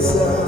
Seja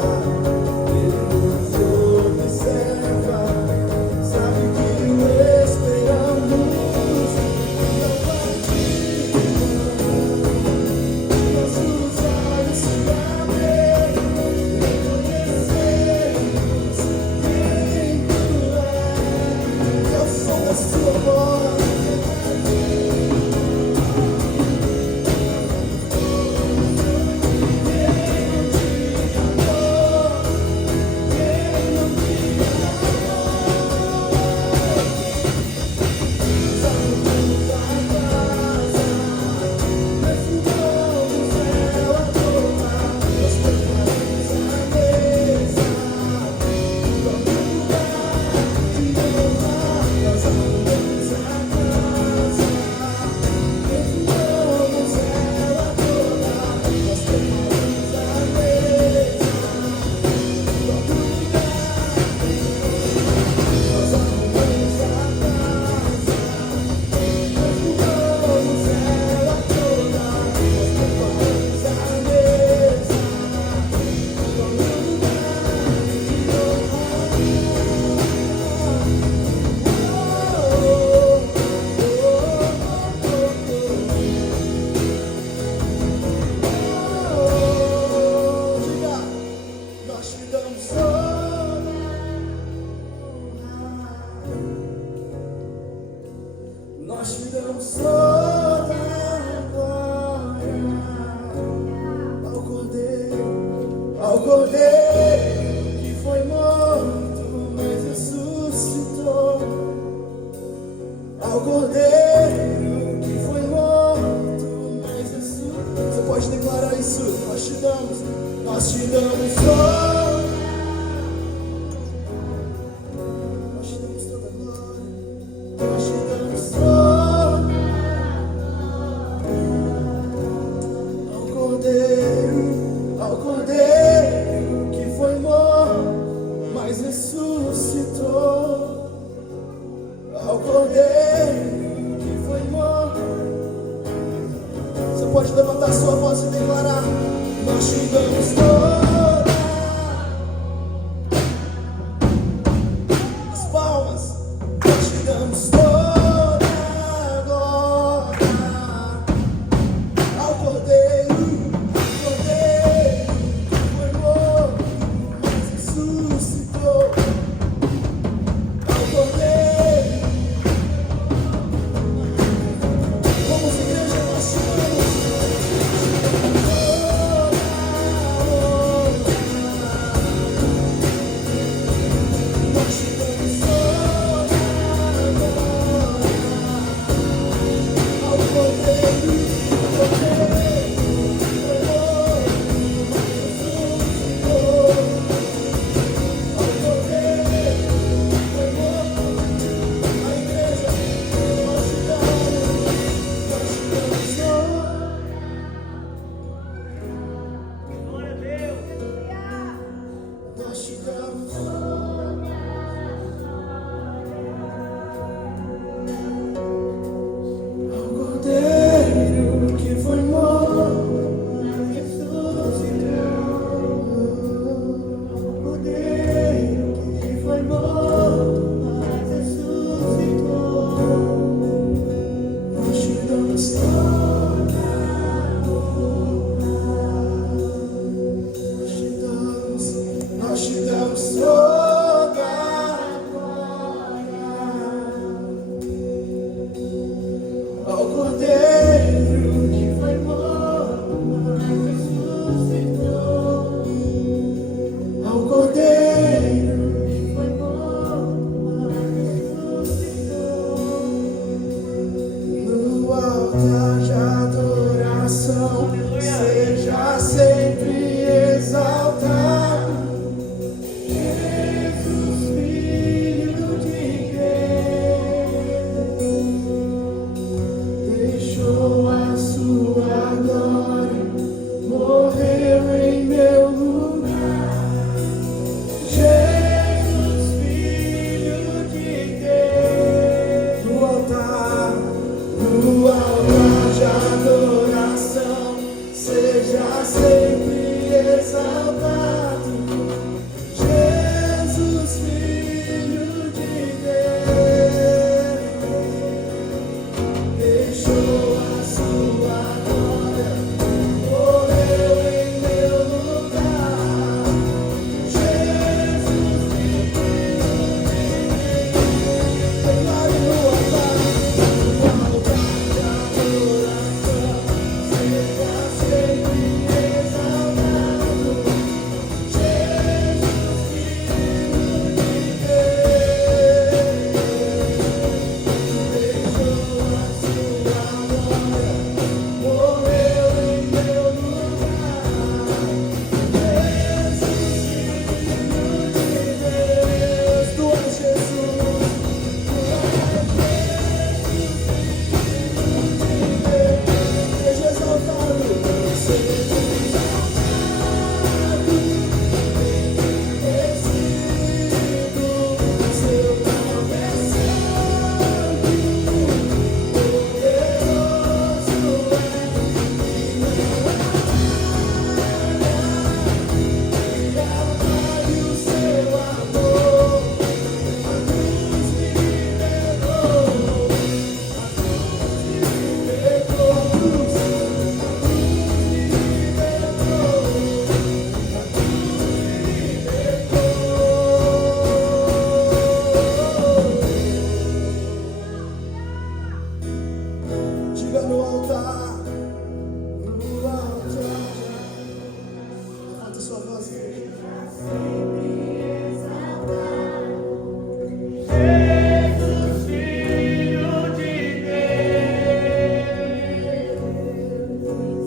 sempre exaltado.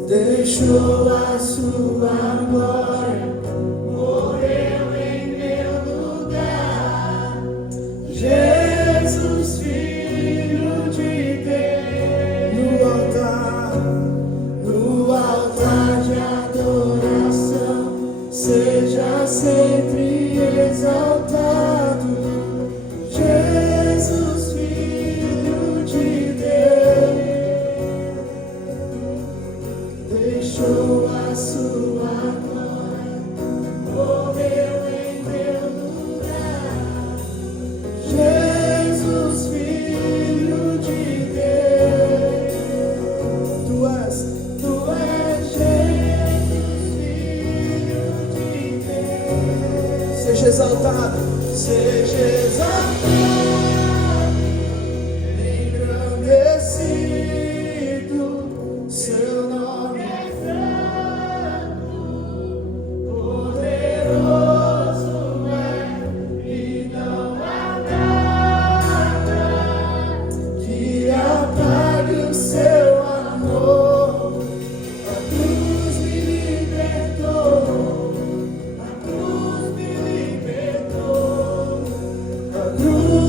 Deixou a sua glória, morreu em meu lugar. Jesus, Filho de Deus, no altar de adoração, seja sempre exaltado. Jesus, Filho de Deus, deixou a sua glória, morreu em meu lugar. Jesus, Filho de Deus, tu és Jesus, Filho de Deus. Seja exaltado, engrandecido, seu nome é santo, poderoso é, e não há nada que apague o seu amor. A cruz me libertou, a cruz me libertou, a cruz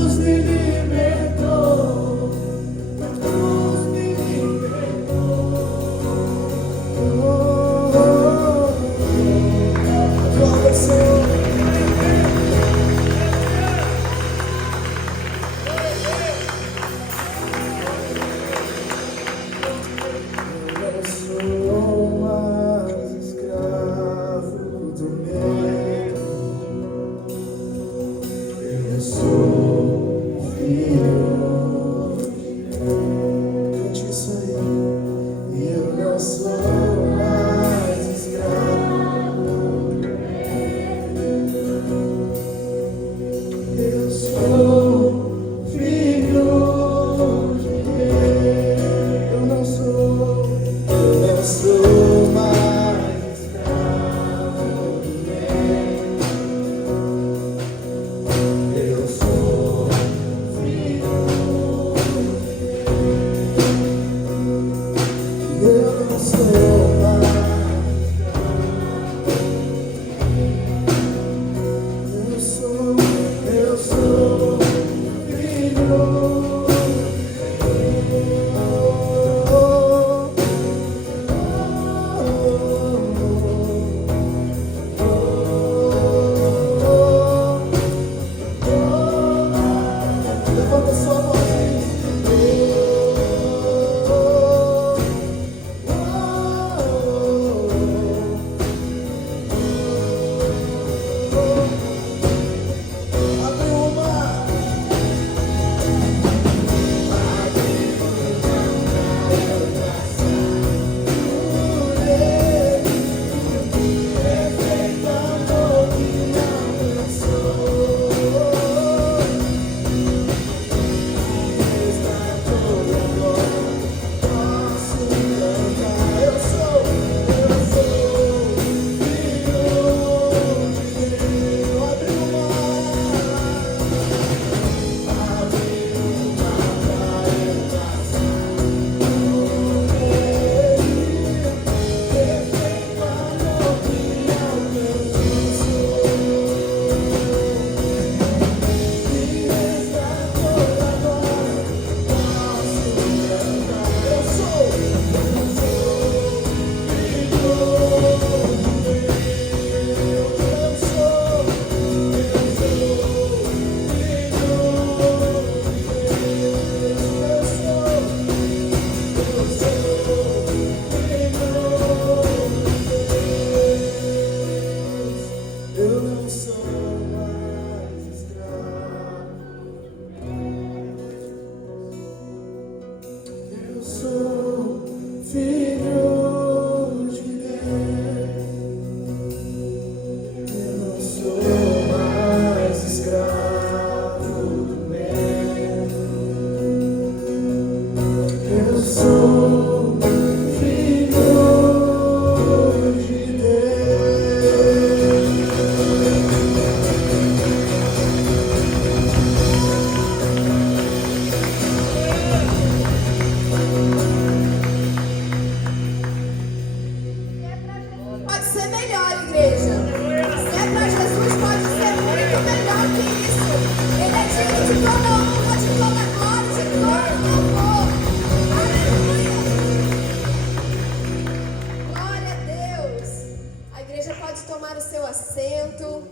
tomar o seu assento.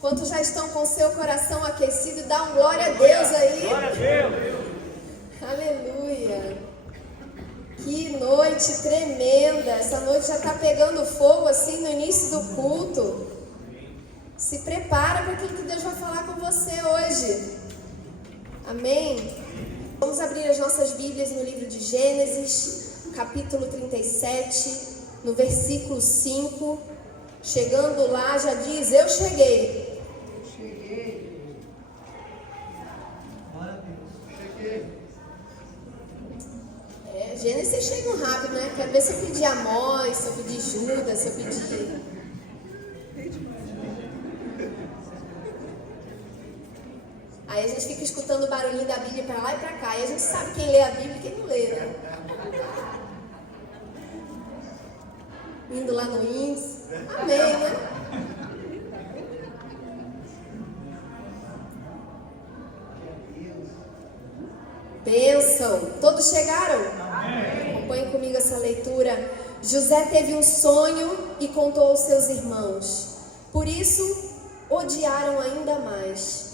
Quantos já estão com o seu coração aquecido, dá um glória a Deus aí. Glória a Deus. Aleluia. Que noite tremenda. Essa noite já está pegando fogo assim no início do culto. Se prepara para aquilo que Deus vai falar com você hoje. Amém? Vamos abrir as nossas Bíblias no livro de Gênesis, capítulo 37, no versículo 5. Chegando lá já diz, eu cheguei. Gênesis vocês chegam rápido, né? Quero ver se eu pedir Amós, se eu pedir Judas, se eu pedir... Aí a gente fica escutando o barulhinho da Bíblia pra lá e pra cá. E a gente sabe quem lê a Bíblia e quem não lê, né? Indo lá no índice. Amém, né? Bênção. Todos chegaram? Acompanhe comigo essa leitura. José teve um sonho e contou aos seus irmãos. Por isso, odiaram ainda mais.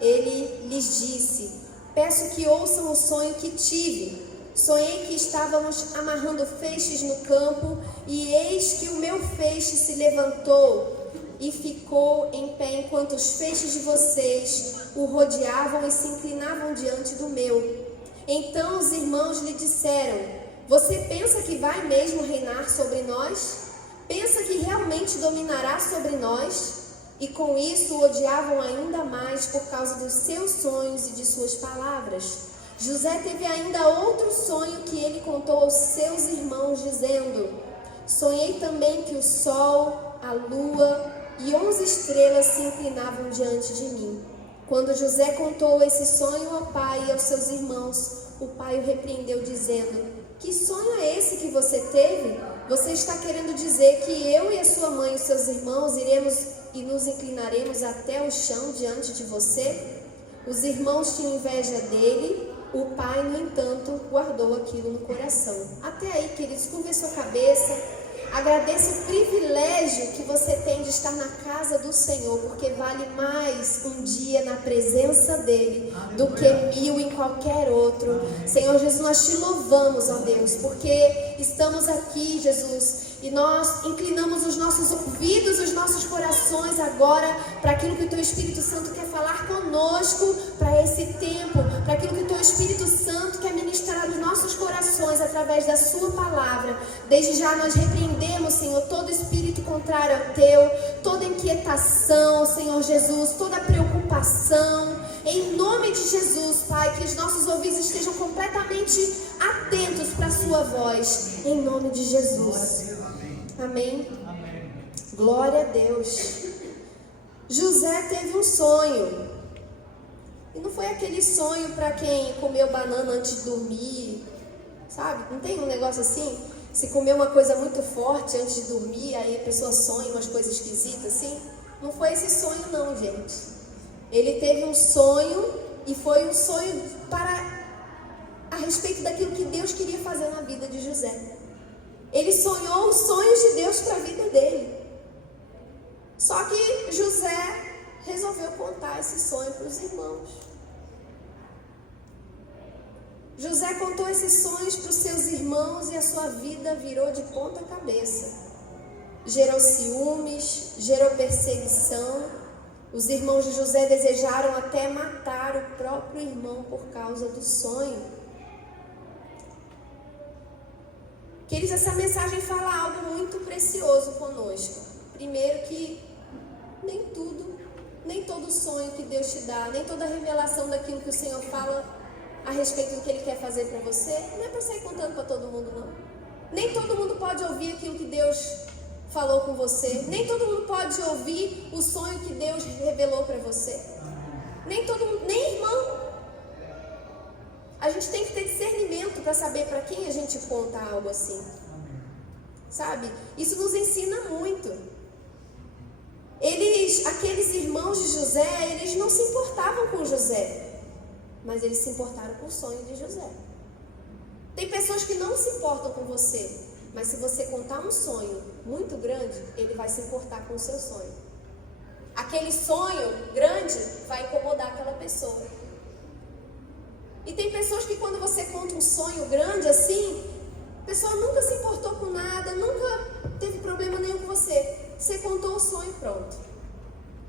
Ele lhes disse, peço que ouçam o sonho que tive. Sonhei que estávamos amarrando feixes no campo e eis que o meu feixe se levantou e ficou em pé enquanto os feixes de vocês o rodeavam e se inclinavam diante do meu. Então os irmãos lhe disseram, você pensa que vai mesmo reinar sobre nós? Pensa que realmente dominará sobre nós? E com isso o odiavam ainda mais por causa dos seus sonhos e de suas palavras. José teve ainda outro sonho que ele contou aos seus irmãos, dizendo, sonhei também que o sol, a lua e 11 estrelas se inclinavam diante de mim. Quando José contou esse sonho ao pai e aos seus irmãos, o pai o repreendeu dizendo, que sonho é esse que você teve? Você está querendo dizer que eu e a sua mãe e os seus irmãos iremos e nos inclinaremos até o chão diante de você? Os irmãos tinham inveja dele, o pai, no entanto, guardou aquilo no coração. Até aí, queridos, curva a sua cabeça. Agradeça o privilégio que você tem de estar na casa do Senhor, porque vale mais um dia na presença dEle do que 1000 em qualquer outro. Senhor Jesus, nós te louvamos, ó Deus, porque estamos aqui, Jesus, e nós inclinamos os nossos ouvidos, os nossos corações agora para aquilo que o Teu Espírito Santo quer falar conosco para esse tempo, para aquilo que o Teu Espírito Santo quer ministrar aos nossos corações através da Sua palavra. Desde já nós repreendemos, Senhor, todo espírito contrário ao Teu, toda inquietação, Senhor Jesus, toda preocupação. Em nome de Jesus, Pai, que os nossos ouvidos estejam completamente atentos para a Sua voz. Em nome de Jesus. Amém? Amém. Glória a Deus. José teve um sonho. E não foi aquele sonho para quem comeu banana antes de dormir, sabe? Não tem um negócio assim? Se comer uma coisa muito forte antes de dormir, aí a pessoa sonha umas coisas esquisitas assim. Não foi esse sonho não, gente. Ele teve um sonho e foi um sonho a respeito daquilo que Deus queria fazer na vida de José. Ele sonhou os sonhos de Deus para a vida dele. Só que José resolveu contar esse sonho para os irmãos. José contou esses sonhos para os seus irmãos e a sua vida virou de ponta cabeça. Gerou ciúmes, gerou perseguição. Os irmãos de José desejaram até matar o próprio irmão por causa do sonho. Queridos, essa mensagem fala algo muito precioso conosco. Primeiro que nem todo sonho que Deus te dá, nem toda revelação daquilo que o Senhor fala a respeito do que Ele quer fazer para você, não é para sair contando para todo mundo, não. Nem todo mundo pode ouvir aquilo que Deus falou com você. Nem todo mundo pode ouvir o sonho que Deus revelou para você. Nem todo mundo, nem irmão. A gente tem que ter discernimento para saber para quem a gente conta algo assim. Sabe? Isso nos ensina muito. Aqueles irmãos de José, eles não se importavam com José, mas eles se importaram com o sonho de José. Tem pessoas que não se importam com você, mas se você contar um sonho, muito grande, ele vai se importar com o seu sonho. Aquele sonho grande vai incomodar aquela pessoa. E tem pessoas que quando você conta um sonho grande assim, a pessoa nunca se importou com nada, nunca teve problema nenhum com você. Você contou o sonho, pronto.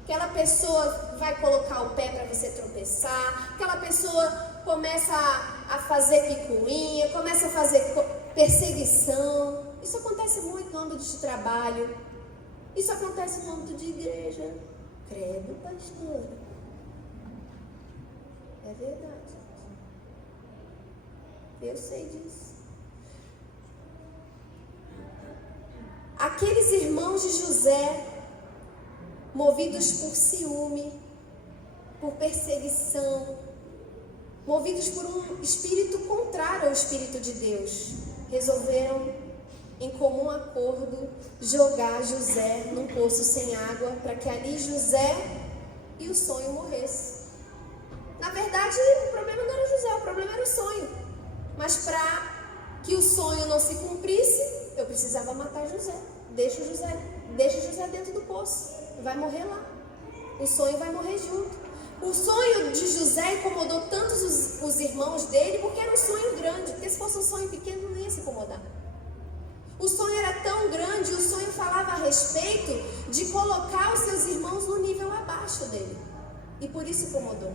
Aquela pessoa vai colocar o pé para você tropeçar, aquela pessoa começa a fazer picuinha, começa a fazer perseguição. Isso acontece muito no âmbito de trabalho, isso acontece no âmbito de igreja. Credo, pastor. É verdade. Eu sei disso. Aqueles irmãos de José, movidos por ciúme, por perseguição, movidos por um espírito contrário ao Espírito de Deus, resolveram, em comum acordo, jogar José num poço sem água, para que ali José e o sonho morressem. Na verdade, o problema não era José, o problema era o sonho. Mas para que o sonho não se cumprisse, eu precisava matar José. Deixa José dentro do poço. Vai morrer lá. O sonho vai morrer junto. O sonho de José incomodou tanto os irmãos dele, porque era um sonho grande. Porque se fosse um sonho pequeno, não ia se incomodar. O sonho era tão grande, o sonho falava a respeito de colocar os seus irmãos no nível abaixo dele. E por isso incomodou.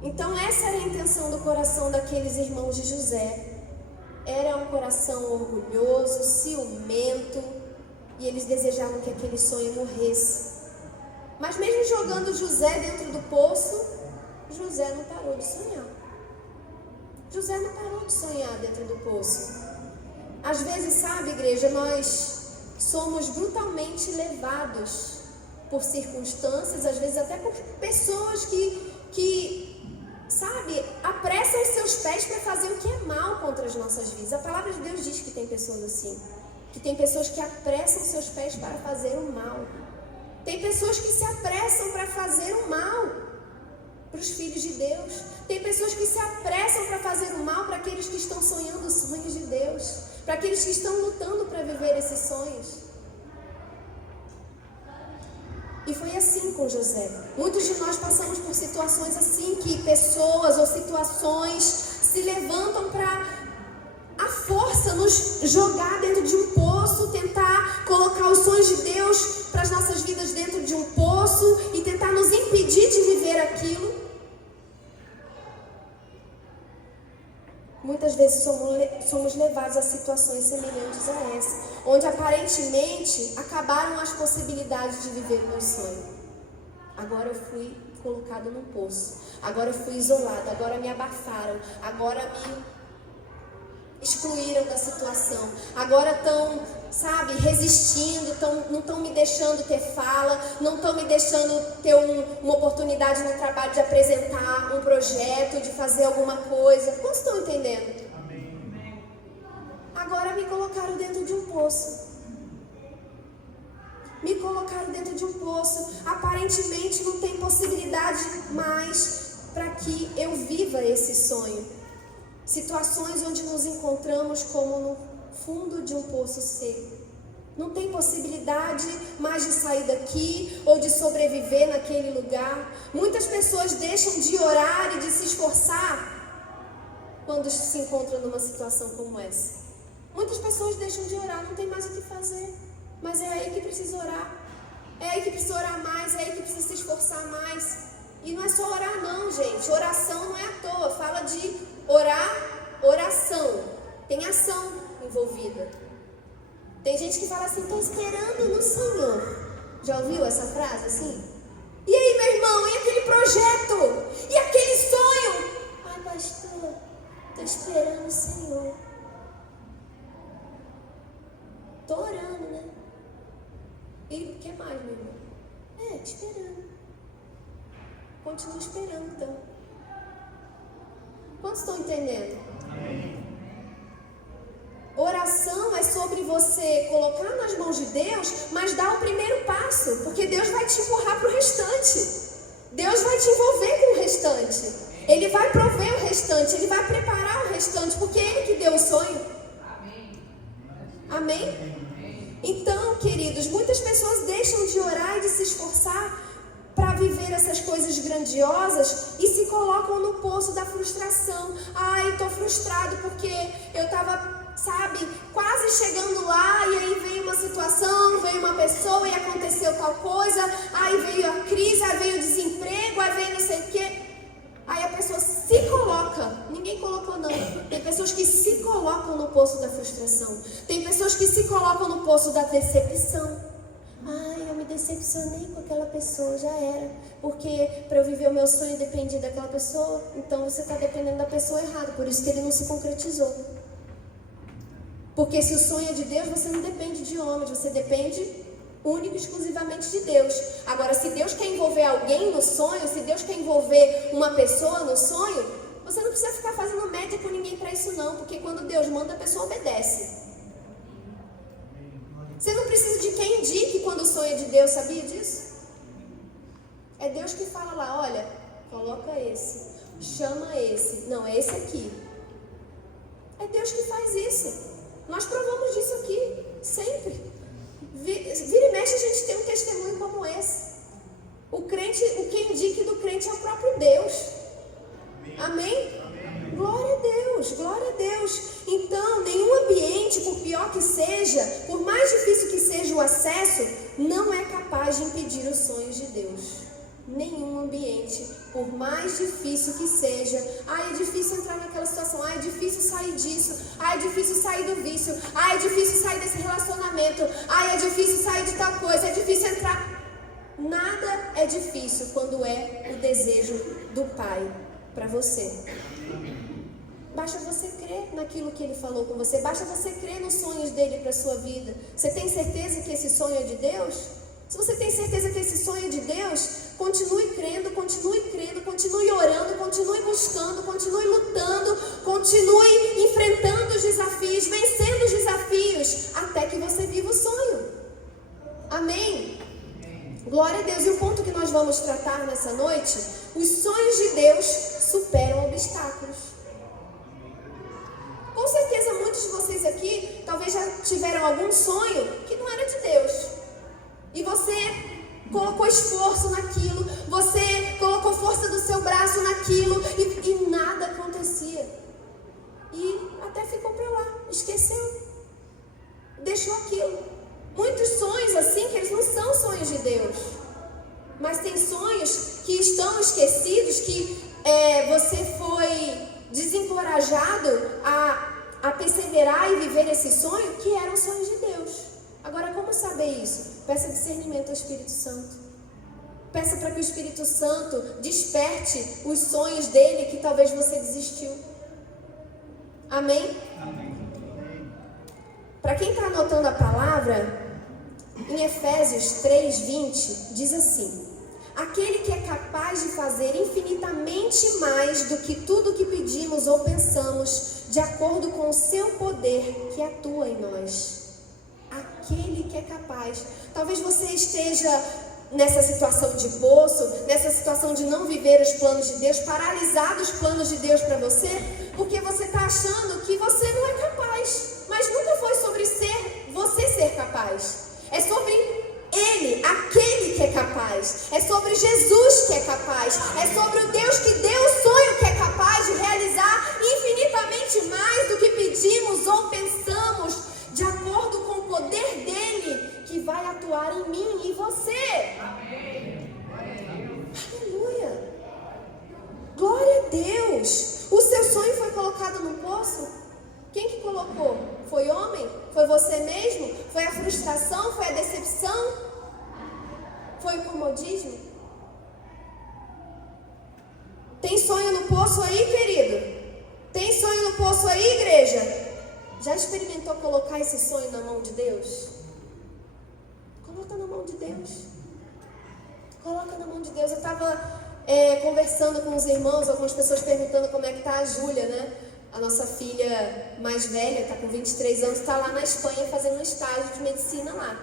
Então essa era a intenção do coração daqueles irmãos de José. Era um coração orgulhoso, ciumento, e eles desejavam que aquele sonho morresse. Mas mesmo jogando José dentro do poço, José não parou de sonhar. José não parou de sonhar dentro do poço. Às vezes, sabe, igreja, nós somos brutalmente levados por circunstâncias, às vezes até por pessoas que sabe, apressam os seus pés para fazer o que é mal contra as nossas vidas. A palavra de Deus diz que tem pessoas assim, que tem pessoas que apressam os seus pés para fazer o mal. Tem pessoas que se apressam para fazer o mal para os filhos de Deus. Tem pessoas que se apressam para fazer o mal para aqueles que estão sonhando os sonhos de Deus, para aqueles que estão lutando para viver esses sonhos. E foi assim com José. Muitos de nós passamos por situações assim, que pessoas ou situações se levantam para, à força, nos jogar dentro de um poço, tentar colocar os sonhos de Deus para as nossas vidas dentro de um poço e tentar nos impedir de viver aquilo. Muitas vezes somos levados a situações semelhantes a essa, onde aparentemente acabaram as possibilidades de viver o meu sonho. Agora eu fui colocado num poço, agora eu fui isolado, agora me abafaram, agora me excluíram da situação, agora estão, sabe, resistindo, não estão me deixando ter fala, não estão me deixando ter uma oportunidade no trabalho de apresentar um projeto, de fazer alguma coisa. Quantos estão entendendo? Amém. Agora me colocaram dentro de um poço. Me colocaram dentro de um poço. Aparentemente não tem possibilidade mais para que eu viva esse sonho. Situações onde nos encontramos como no fundo de um poço seco. Não tem possibilidade mais de sair daqui ou de sobreviver naquele lugar. Muitas pessoas deixam de orar e de se esforçar quando se encontram numa situação como essa. Muitas pessoas deixam de orar, não tem mais o que fazer. Mas é aí que precisa orar. É aí que precisa orar mais, é aí que precisa se esforçar mais. E não é só orar não, gente. Oração não é à toa. Fala de orar, oração. Tem ação envolvida. Tem gente que fala assim, estou esperando no Senhor. Já ouviu essa frase assim? E aí, meu irmão, e aquele projeto? E aquele sonho? Ai, pastor, estou esperando o Senhor. Estou orando, né? E o que mais, meu irmão? Te esperando. Continua esperando, então. Quantos estão entendendo? Amém. Oração é sobre você colocar nas mãos de Deus, mas dar o primeiro passo, porque Deus vai te empurrar para o restante. Deus vai te envolver com o restante. Ele vai prover o restante, Ele vai preparar o restante, porque é Ele que deu o sonho. Amém. Amém? Então, queridos, muitas pessoas deixam de orar e de se esforçar para viver essas coisas grandiosas e se colocam no poço da frustração. Ai, estou frustrado porque eu estava, quase chegando lá, e aí veio uma situação, veio uma pessoa e aconteceu tal coisa, aí veio a crise, aí veio o desemprego, aí veio não sei o quê. Aí a pessoa se coloca, ninguém colocou não, tem pessoas que se colocam no poço da frustração, tem pessoas que se colocam no poço da decepção. Ai, eu me decepcionei com aquela pessoa, já era, porque para eu viver o meu sonho dependi daquela pessoa, então você está dependendo da pessoa errada, por isso que ele não se concretizou. Porque se o sonho é de Deus, você não depende de homens, você depende único e exclusivamente de Deus. Agora, se Deus quer envolver alguém no sonho, se Deus quer envolver uma pessoa no sonho, você não precisa ficar fazendo média com ninguém para isso não, porque quando Deus manda, a pessoa obedece. Você não precisa de quem indique quando o sonho é de Deus, sabia disso? É Deus que fala lá, olha, coloca esse, chama esse, não, é esse aqui. É Deus que faz isso. Nós provamos disso aqui, sempre. Vira e mexe a gente tem um testemunho como esse. O crente, o que indica do crente é o próprio Deus. Amém? Amém? Glória a Deus, glória a Deus. Então, nenhum ambiente, por pior que seja, por mais difícil que seja o acesso, não é capaz de impedir os sonhos de Deus. Nenhum ambiente, por mais difícil que seja. É difícil entrar naquela situação, é difícil sair disso, é difícil sair do vício, é difícil sair desse relacionamento, é difícil sair de tal coisa, é difícil entrar. Nada é difícil quando é o desejo do Pai para você. Basta você crer naquilo que Ele falou com você, basta você crer nos sonhos dele para a sua vida. Você tem certeza que esse sonho é de Deus? Se você tem certeza que esse sonho é de Deus, continue crendo, continue orando, continue buscando, continue lutando, continue enfrentando os desafios, vencendo os desafios, até que você viva o sonho. Amém? Glória a Deus. E o ponto que nós vamos tratar nessa noite, os sonhos de Deus superam obstáculos. Com certeza muitos de vocês aqui talvez já tiveram algum sonho que não era de Deus. E você colocou esforço naquilo, você colocou força do seu braço naquilo e nada acontecia. E até ficou para lá, esqueceu, deixou aquilo. Muitos sonhos assim, que eles não são sonhos de Deus, mas tem sonhos que estão esquecidos, que você foi desencorajado a perseverar e viver esse sonho, que eram sonhos de Deus. Agora, como saber isso? Peça discernimento ao Espírito Santo. Peça para que o Espírito Santo desperte os sonhos dele que talvez você desistiu. Amém? Amém. Para quem está anotando a palavra, em Efésios 3:20, diz assim: aquele que é capaz de fazer infinitamente mais do que tudo que pedimos ou pensamos, de acordo com o seu poder que atua em nós. Aquele que é capaz. Talvez você esteja nessa situação de poço, nessa situação de não viver os planos de Deus, paralisado os planos de Deus para você, porque você está achando que você não é capaz. Mas nunca foi sobre você ser capaz. É sobre Ele, aquele que é capaz. É sobre Jesus que é capaz. É sobre o Deus que deu o sonho, que é capaz de realizar infinitamente mais do que pedimos ou pensamos, de acordo com o poder dele, que vai atuar em mim e em você. Amém. Aleluia. Glória a Deus. O seu sonho foi colocado no poço? Quem que colocou? Foi homem? Foi você mesmo? Foi a frustração? Foi a decepção? Foi o comodismo? Tem sonho no poço aí, querido? Tem sonho no poço aí, igreja? Já experimentou colocar esse sonho na mão de Deus? Coloca na mão de Deus. Coloca na mão de Deus. Eu estava conversando com os irmãos, algumas pessoas perguntando como é que está a Júlia, né? A nossa filha mais velha, está com 23 anos, está lá na Espanha fazendo um estágio de medicina lá.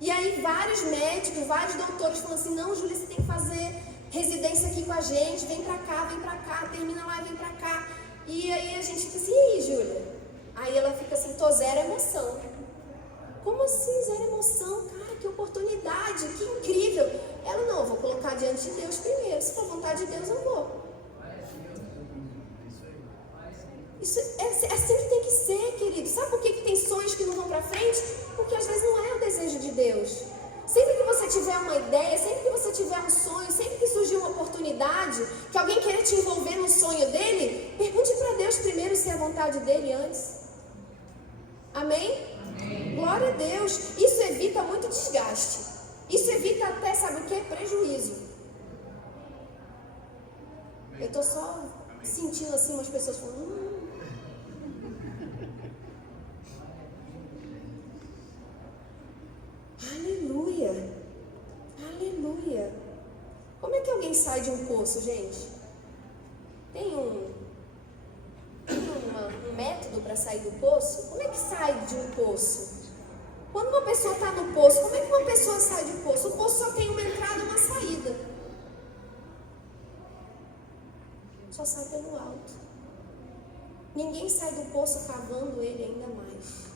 E aí vários médicos, vários doutores falam assim: não, Júlia, você tem que fazer residência aqui com a gente, vem pra cá, termina lá e vem pra cá. E aí a gente fica assim: e aí, Júlia? Aí ela fica assim: tô zero emoção. Como assim, zero emoção? Cara, que oportunidade, que incrível. Ela, não, eu vou colocar diante de Deus primeiro. Se for vontade de Deus, eu vou. Isso é assim que tem que ser, querido. Sabe por que tem sonhos que não vão para frente? Porque às vezes não é o desejo de Deus. Sempre que você tiver uma ideia, sempre que você tiver um sonho, sempre que surgir uma oportunidade, que alguém queira te envolver no sonho dele, pergunte para Deus primeiro se é a vontade dele antes. Amém? Amém? Glória a Deus. Isso evita muito desgaste. Isso evita até, sabe o que? Prejuízo. Eu estou só sentindo assim umas pessoas falando... Aleluia, aleluia. Como é que alguém sai de um poço, gente? Tem um método para sair do poço? Como é que sai de um poço? Quando uma pessoa está no poço, como é que uma pessoa sai de um poço? O poço só tem uma entrada e uma saída. Só sai pelo alto. Ninguém sai do poço cavando ele ainda mais.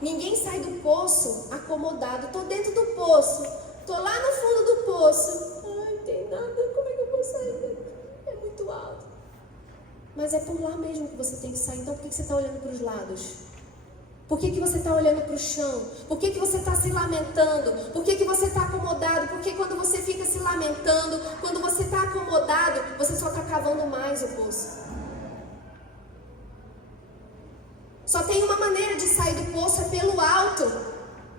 Ninguém sai do poço acomodado. Estou dentro do poço. Estou lá no fundo do poço. Ai, não tem nada. Como é que eu vou sair daqui? É muito alto. Mas é por lá mesmo que você tem que sair. Então por que você está olhando para os lados? Por que você está olhando para o chão? Por que você está se lamentando? Por que você está acomodado? Porque quando você fica se lamentando, quando você está acomodado, você só está cavando mais o poço. Só tem uma maneira de sair do poço, é pelo alto.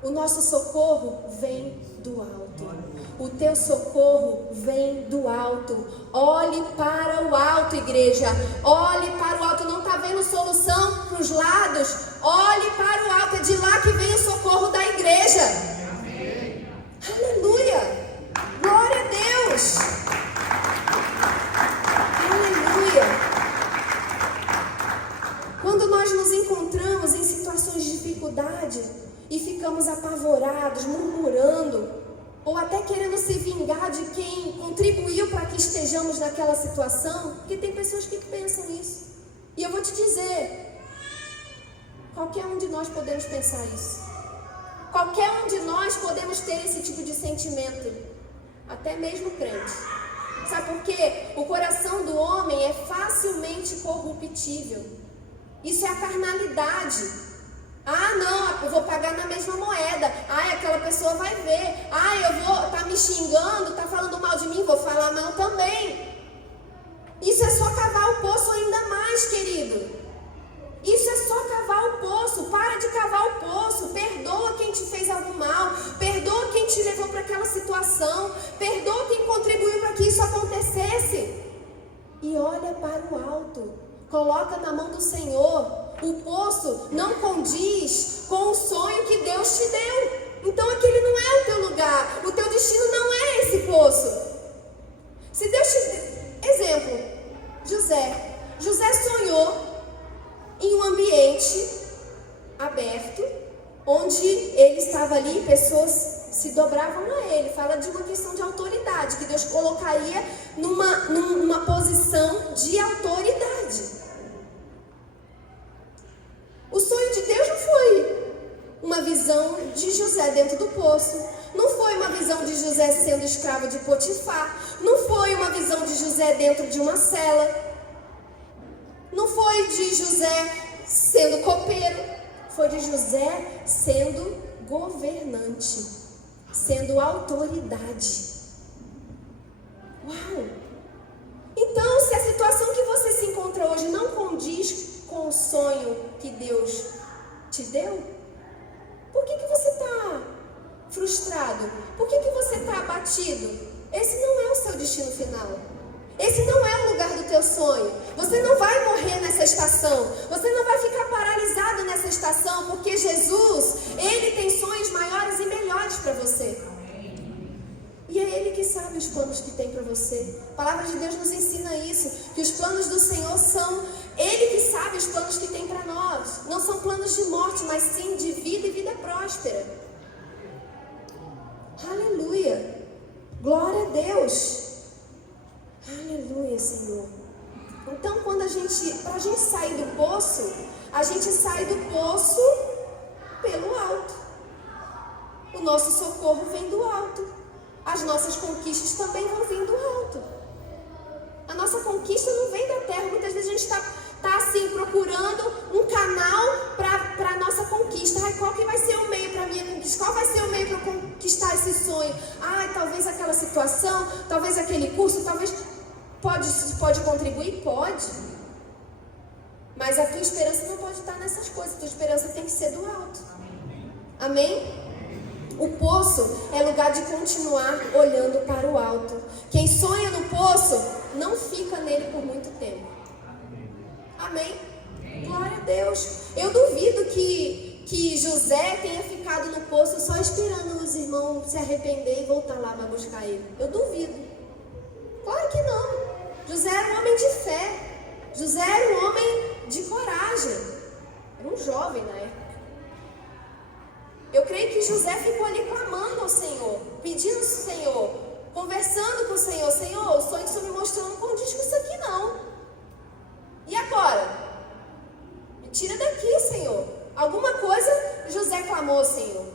O nosso socorro vem do alto. O teu socorro vem do alto. Olhe para o alto, igreja. Olhe para o alto. Não está vendo solução para os lados? Olhe para o alto. É de lá que vem o socorro da igreja. Amém. Aleluia. Glória a Deus. Aleluia. Quando nós nos encontramos em situações de dificuldade e ficamos apavorados, murmurando, ou até querendo se vingar de quem contribuiu para que estejamos naquela situação, porque tem pessoas que pensam isso. E eu vou te dizer, qualquer um de nós podemos pensar isso. Qualquer um de nós podemos ter esse tipo de sentimento, até mesmo crente. Sabe por quê? O coração do homem é facilmente corruptível. Isso é a carnalidade. Ah, não, eu vou pagar na mesma moeda. Ah, aquela pessoa vai ver. Ah, tá me xingando, tá falando mal de mim, vou falar mal também. Isso é só cavar o poço ainda mais, querido. Isso é só cavar o poço. Para de cavar o poço. Perdoa quem te fez algo mal. Perdoa quem te levou para aquela situação. Perdoa quem contribuiu para que isso acontecesse. E olha para o alto. Coloca na mão do Senhor. O poço não condiz com o sonho que Deus te deu. Então aquele não é o teu lugar. O teu destino não é esse poço. Se Deus te... Exemplo, José. José sonhou em um ambiente aberto, onde ele estava ali e pessoas se dobravam a ele. Fala de uma questão de autoridade, que Deus colocaria numa posição de autoridade. O sonho de Deus não foi uma visão de José dentro do poço. Não foi uma visão de José sendo escravo de Potifar. Não foi uma visão de José dentro de uma cela. Não foi de José sendo copeiro. Foi de José sendo governante, sendo autoridade. Uau! Então, se a situação que você se encontra hoje não condiz com o sonho que Deus te deu, por que você está frustrado? Por que você está abatido? Esse não é o seu destino final. Esse não é o lugar do teu sonho. Você não vai morrer nessa estação. Você não vai ficar paralisado nessa estação, porque Jesus, Ele tem sonhos maiores e melhores para você. E é Ele que sabe os planos que tem para você. A palavra de Deus nos ensina isso, que os planos do Senhor são Ele que sabe os planos que tem para nós. Não são planos de morte, mas sim de vida e vida próspera. Aleluia. Glória a Deus. Aleluia, Senhor. Então, pra gente sair do poço, a gente sai do poço pelo alto. nosso socorro vem do alto. As nossas conquistas também vão vir do alto. A nossa conquista não vem da terra. Muitas vezes a gente está assim, procurando um canal para a nossa conquista. Ai, qual que vai ser o meio para a minha conquista? Qual vai ser o meio para eu conquistar esse sonho? Ai, talvez aquela situação, talvez aquele curso, talvez... Pode contribuir? Pode. Mas a tua esperança não pode estar nessas coisas. A tua esperança tem que ser do alto. Amém? O poço é lugar de continuar olhando para o alto. Quem sonha no poço não fica nele por muito tempo. Amém? Glória a Deus. Eu duvido que José tenha ficado no poço só esperando os irmãos se arrepender e voltar lá para buscar ele. Eu duvido. Claro que não. José era um homem de fé. José era um homem de coragem. Era um jovem na época. Eu creio que José ficou ali clamando ao Senhor, pedindo ao Senhor, conversando com o Senhor. Senhor, o sonho que o Senhor me mostrou não condiz com isso aqui não. E agora? Me tira daqui, Senhor. Alguma coisa José clamou ao Senhor.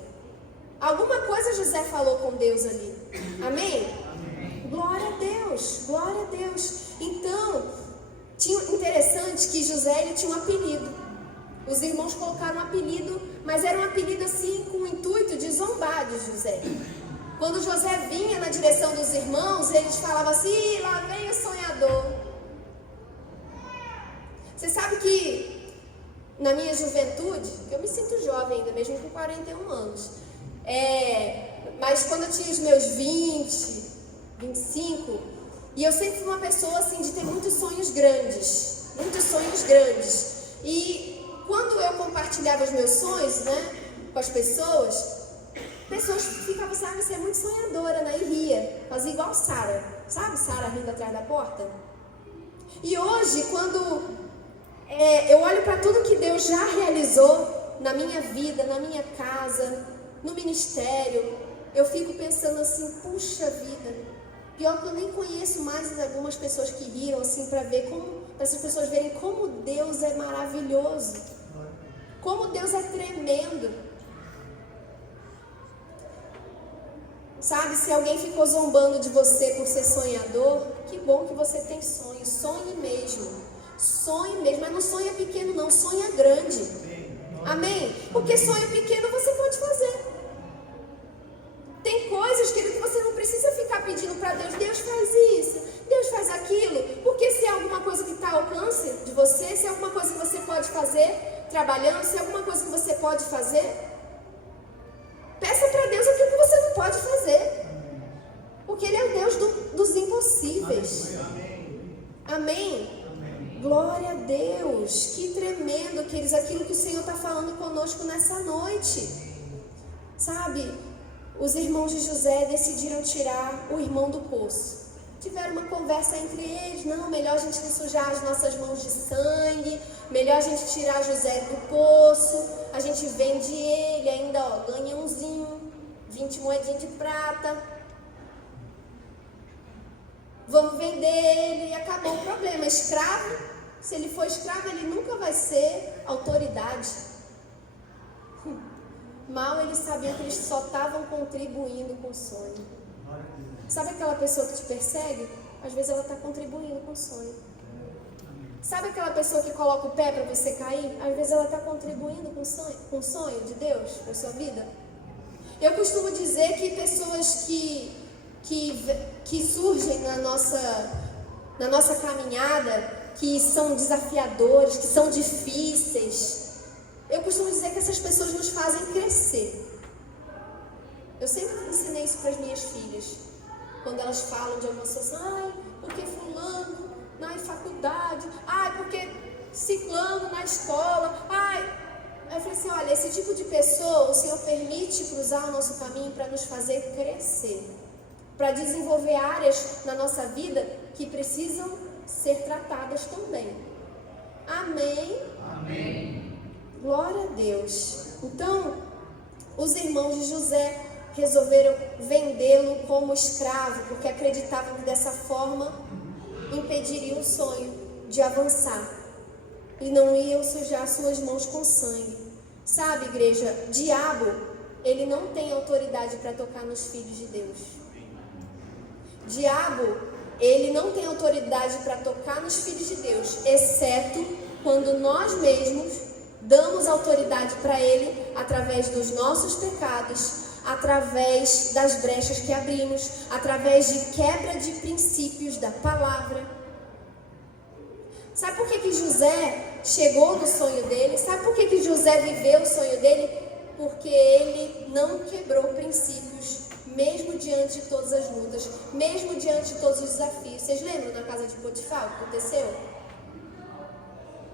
Alguma coisa José falou com Deus ali. Amém? Glória a Deus, glória a Deus. Então, interessante que José ele tinha um apelido. Os irmãos colocaram um apelido, mas era um apelido assim com o intuito de zombar de José. Quando José vinha na direção dos irmãos, eles falavam assim: lá vem o sonhador. Você sabe que na minha juventude, eu me sinto jovem ainda, mesmo com 41 anos, mas quando eu tinha os meus 20, 25, e eu sempre fui uma pessoa assim de ter muitos sonhos grandes. E quando eu compartilhava os meus sonhos, né, com as pessoas ficavam, sabe, você é muito sonhadora, né, e ria, fazia igual Sara, sabe, Sara rindo atrás da porta. E hoje, quando eu olho para tudo que Deus já realizou na minha vida, na minha casa, no ministério, eu fico pensando assim, puxa vida, pior que eu nem conheço mais algumas pessoas que riram assim para essas pessoas verem como Deus é maravilhoso. Como Deus é tremendo. Sabe, se alguém ficou zombando de você por ser sonhador, que bom que você tem sonho. Sonhe mesmo. Sonhe mesmo, mas não sonha pequeno não, sonha grande. Amém? Porque sonho pequeno você pode fazer. Tem coisas, querido, que você não precisa ficar pedindo para Deus. Deus faz isso, Deus faz aquilo. Porque se é alguma coisa que está ao alcance de você, se é alguma coisa que você pode fazer trabalhando, se é alguma coisa que você pode fazer, peça para Deus aquilo que você não pode fazer. Porque Ele é o Deus dos impossíveis. Amém? Glória a Deus. Que tremendo, queridos, aquilo que o Senhor está falando conosco nessa noite. Sabe, os irmãos de José decidiram tirar o irmão do poço. Tiveram uma conversa entre eles. Não, melhor a gente não sujar as nossas mãos de sangue. Melhor a gente tirar José do poço. A gente vende ele ainda, ganha umzinho, 20 moedinhas de prata. Vamos vender ele e acabou o problema. Escravo, se ele for escravo, ele nunca vai ser autoridade. Mal eles sabiam que eles só estavam contribuindo com o sonho. Sabe aquela pessoa que te persegue? Às vezes ela está contribuindo com o sonho. Sabe aquela pessoa que coloca o pé para você cair? Às vezes ela está contribuindo com o sonho de Deus para a sua vida. Eu costumo dizer que pessoas que surgem na nossa caminhada, que são desafiadores, que são difíceis, eu costumo dizer que essas pessoas nos fazem crescer. Eu sempre ensinei isso para as minhas filhas. Quando elas falam de alguma situação, ai, porque fulano na faculdade, ai, porque ciclano na escola, ai. Aí eu falei assim, olha, esse tipo de pessoa, o Senhor permite cruzar o nosso caminho para nos fazer crescer. Para desenvolver áreas na nossa vida que precisam ser tratadas também. Amém? Amém. Glória a Deus. Então, os irmãos de José resolveram vendê-lo como escravo, porque acreditavam que dessa forma impediriam o sonho de avançar e não iam sujar suas mãos com sangue. Sabe, igreja, diabo, ele não tem autoridade para tocar nos filhos de Deus. Diabo, ele não tem autoridade para tocar nos filhos de Deus, exceto quando nós mesmos damos autoridade para ele através dos nossos pecados, através das brechas que abrimos, através de quebra de princípios da palavra. Sabe por que José chegou no sonho dele? Sabe por que José viveu o sonho dele? Porque ele não quebrou princípios, mesmo diante de todas as lutas, mesmo diante de todos os desafios. Vocês lembram da casa de Potifar, o que aconteceu?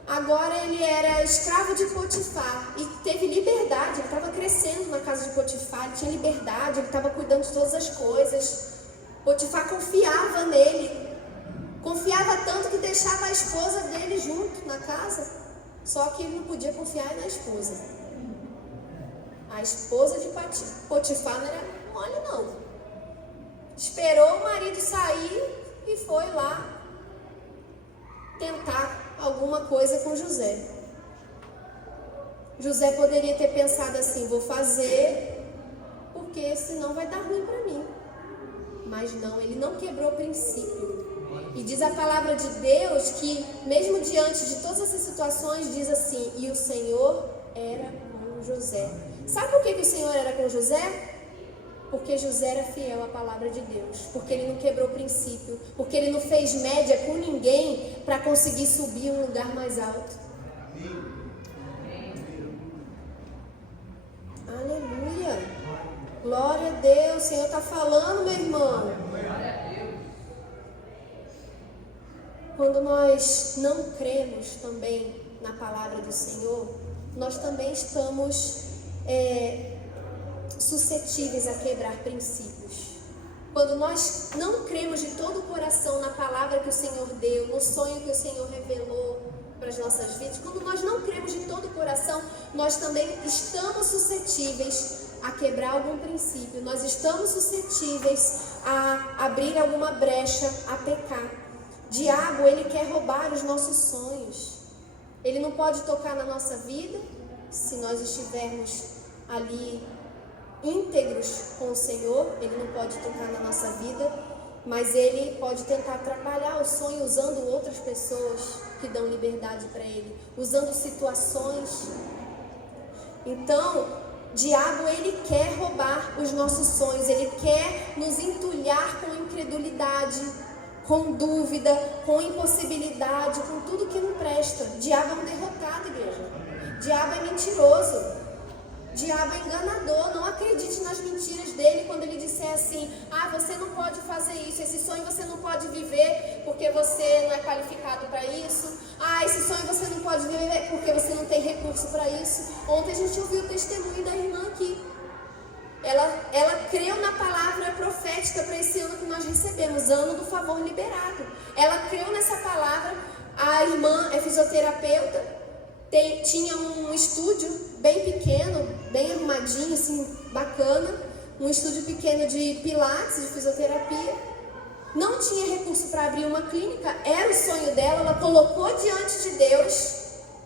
Agora ele era escravo de Potifar e teve liberdade, ele estava crescendo na casa de Potifar, ele tinha liberdade, ele estava cuidando de todas as coisas. Potifar confiava nele, confiava tanto que deixava a esposa dele junto na casa, só que ele não podia confiar na esposa. A esposa de Potifar não era mole não. Esperou o marido sair e foi lá tentar alguma coisa com José. José poderia ter pensado assim, vou fazer porque senão vai dar ruim para mim. Mas não, ele não quebrou o princípio. E diz a palavra de Deus que mesmo diante de todas essas situações, diz assim, e o Senhor era com José. Sabe por que o Senhor era com José? Porque José era fiel à palavra de Deus, porque ele não quebrou o princípio, porque ele não fez média com ninguém para conseguir subir um lugar mais alto. Aleluia! Glória a Deus, o Senhor está falando, meu irmão. Quando nós não cremos também na palavra do Senhor, nós também estamos suscetíveis a quebrar princípios. Quando nós não cremos de todo o coração na palavra que o Senhor deu, no sonho que o Senhor revelou para as nossas vidas, quando nós não cremos de todo o coração, nós também estamos suscetíveis a quebrar algum princípio, nós estamos suscetíveis a abrir alguma brecha, a pecar. Diabo, ele quer roubar os nossos sonhos. Ele não pode tocar na nossa vida se nós estivermos ali íntegros com o Senhor. Ele não pode tocar na nossa vida, mas ele pode tentar atrapalhar o sonho usando outras pessoas que dão liberdade para ele, usando situações. Então, diabo, ele quer roubar os nossos sonhos, ele quer nos entulhar com incredulidade, com dúvida, com impossibilidade, com tudo que não presta. Diabo é um derrotado, igreja. Diabo é mentiroso. Diabo é enganador. Não acredite nas mentiras dele quando ele disser assim: você não pode fazer isso, esse sonho você não pode viver porque você não é qualificado para isso. Esse sonho você não pode viver porque você não tem recurso para isso. Ontem a gente ouviu o testemunho da irmã aqui. Ela creu na palavra profética para esse ano que nós recebemos, ano do favor liberado. Ela creu nessa palavra. A irmã é fisioterapeuta, tinha um estúdio bem pequeno, bem arrumadinho, assim, bacana. Um estúdio pequeno de pilates, de fisioterapia. Não tinha recurso para abrir uma clínica, era o sonho dela, ela colocou diante de Deus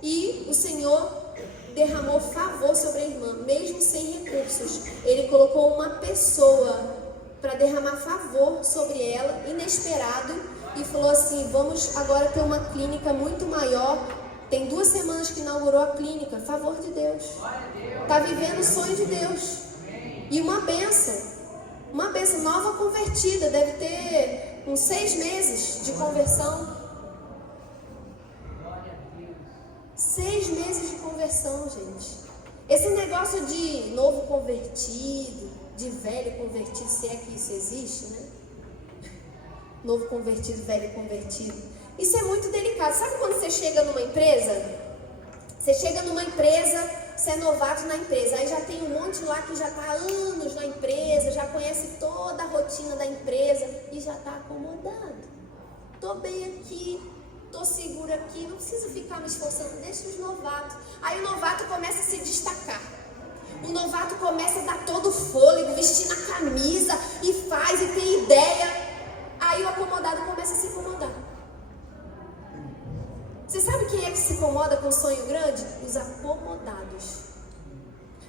e o Senhor derramou favor sobre a irmã, mesmo sem recursos. Ele colocou uma pessoa para derramar favor sobre ela, inesperado, e falou assim: vamos agora ter uma clínica muito maior. Tem 2 semanas que inaugurou a clínica, favor de Deus. Está vivendo o sonho de Deus. E uma bênção nova convertida, deve ter uns 6 meses de conversão. 6 meses de conversão, gente. Esse negócio de novo convertido, de velho convertido, se é que isso existe, né? Novo convertido, velho convertido. Isso é muito delicado. Sabe quando você chega numa empresa? Você chega numa empresa, você é novato na empresa, aí já tem um monte lá que já está há anos na empresa, já conhece toda a rotina da empresa e já está acomodado. Estou bem aqui, estou seguro aqui, não preciso ficar me esforçando, deixa os novatos. Aí o novato começa a se destacar. O novato começa a dar todo o fôlego, vestir na camisa e faz e tem ideia. Aí o acomodado começa a se incomodar. Você sabe quem é que se incomoda com o sonho grande? Os acomodados.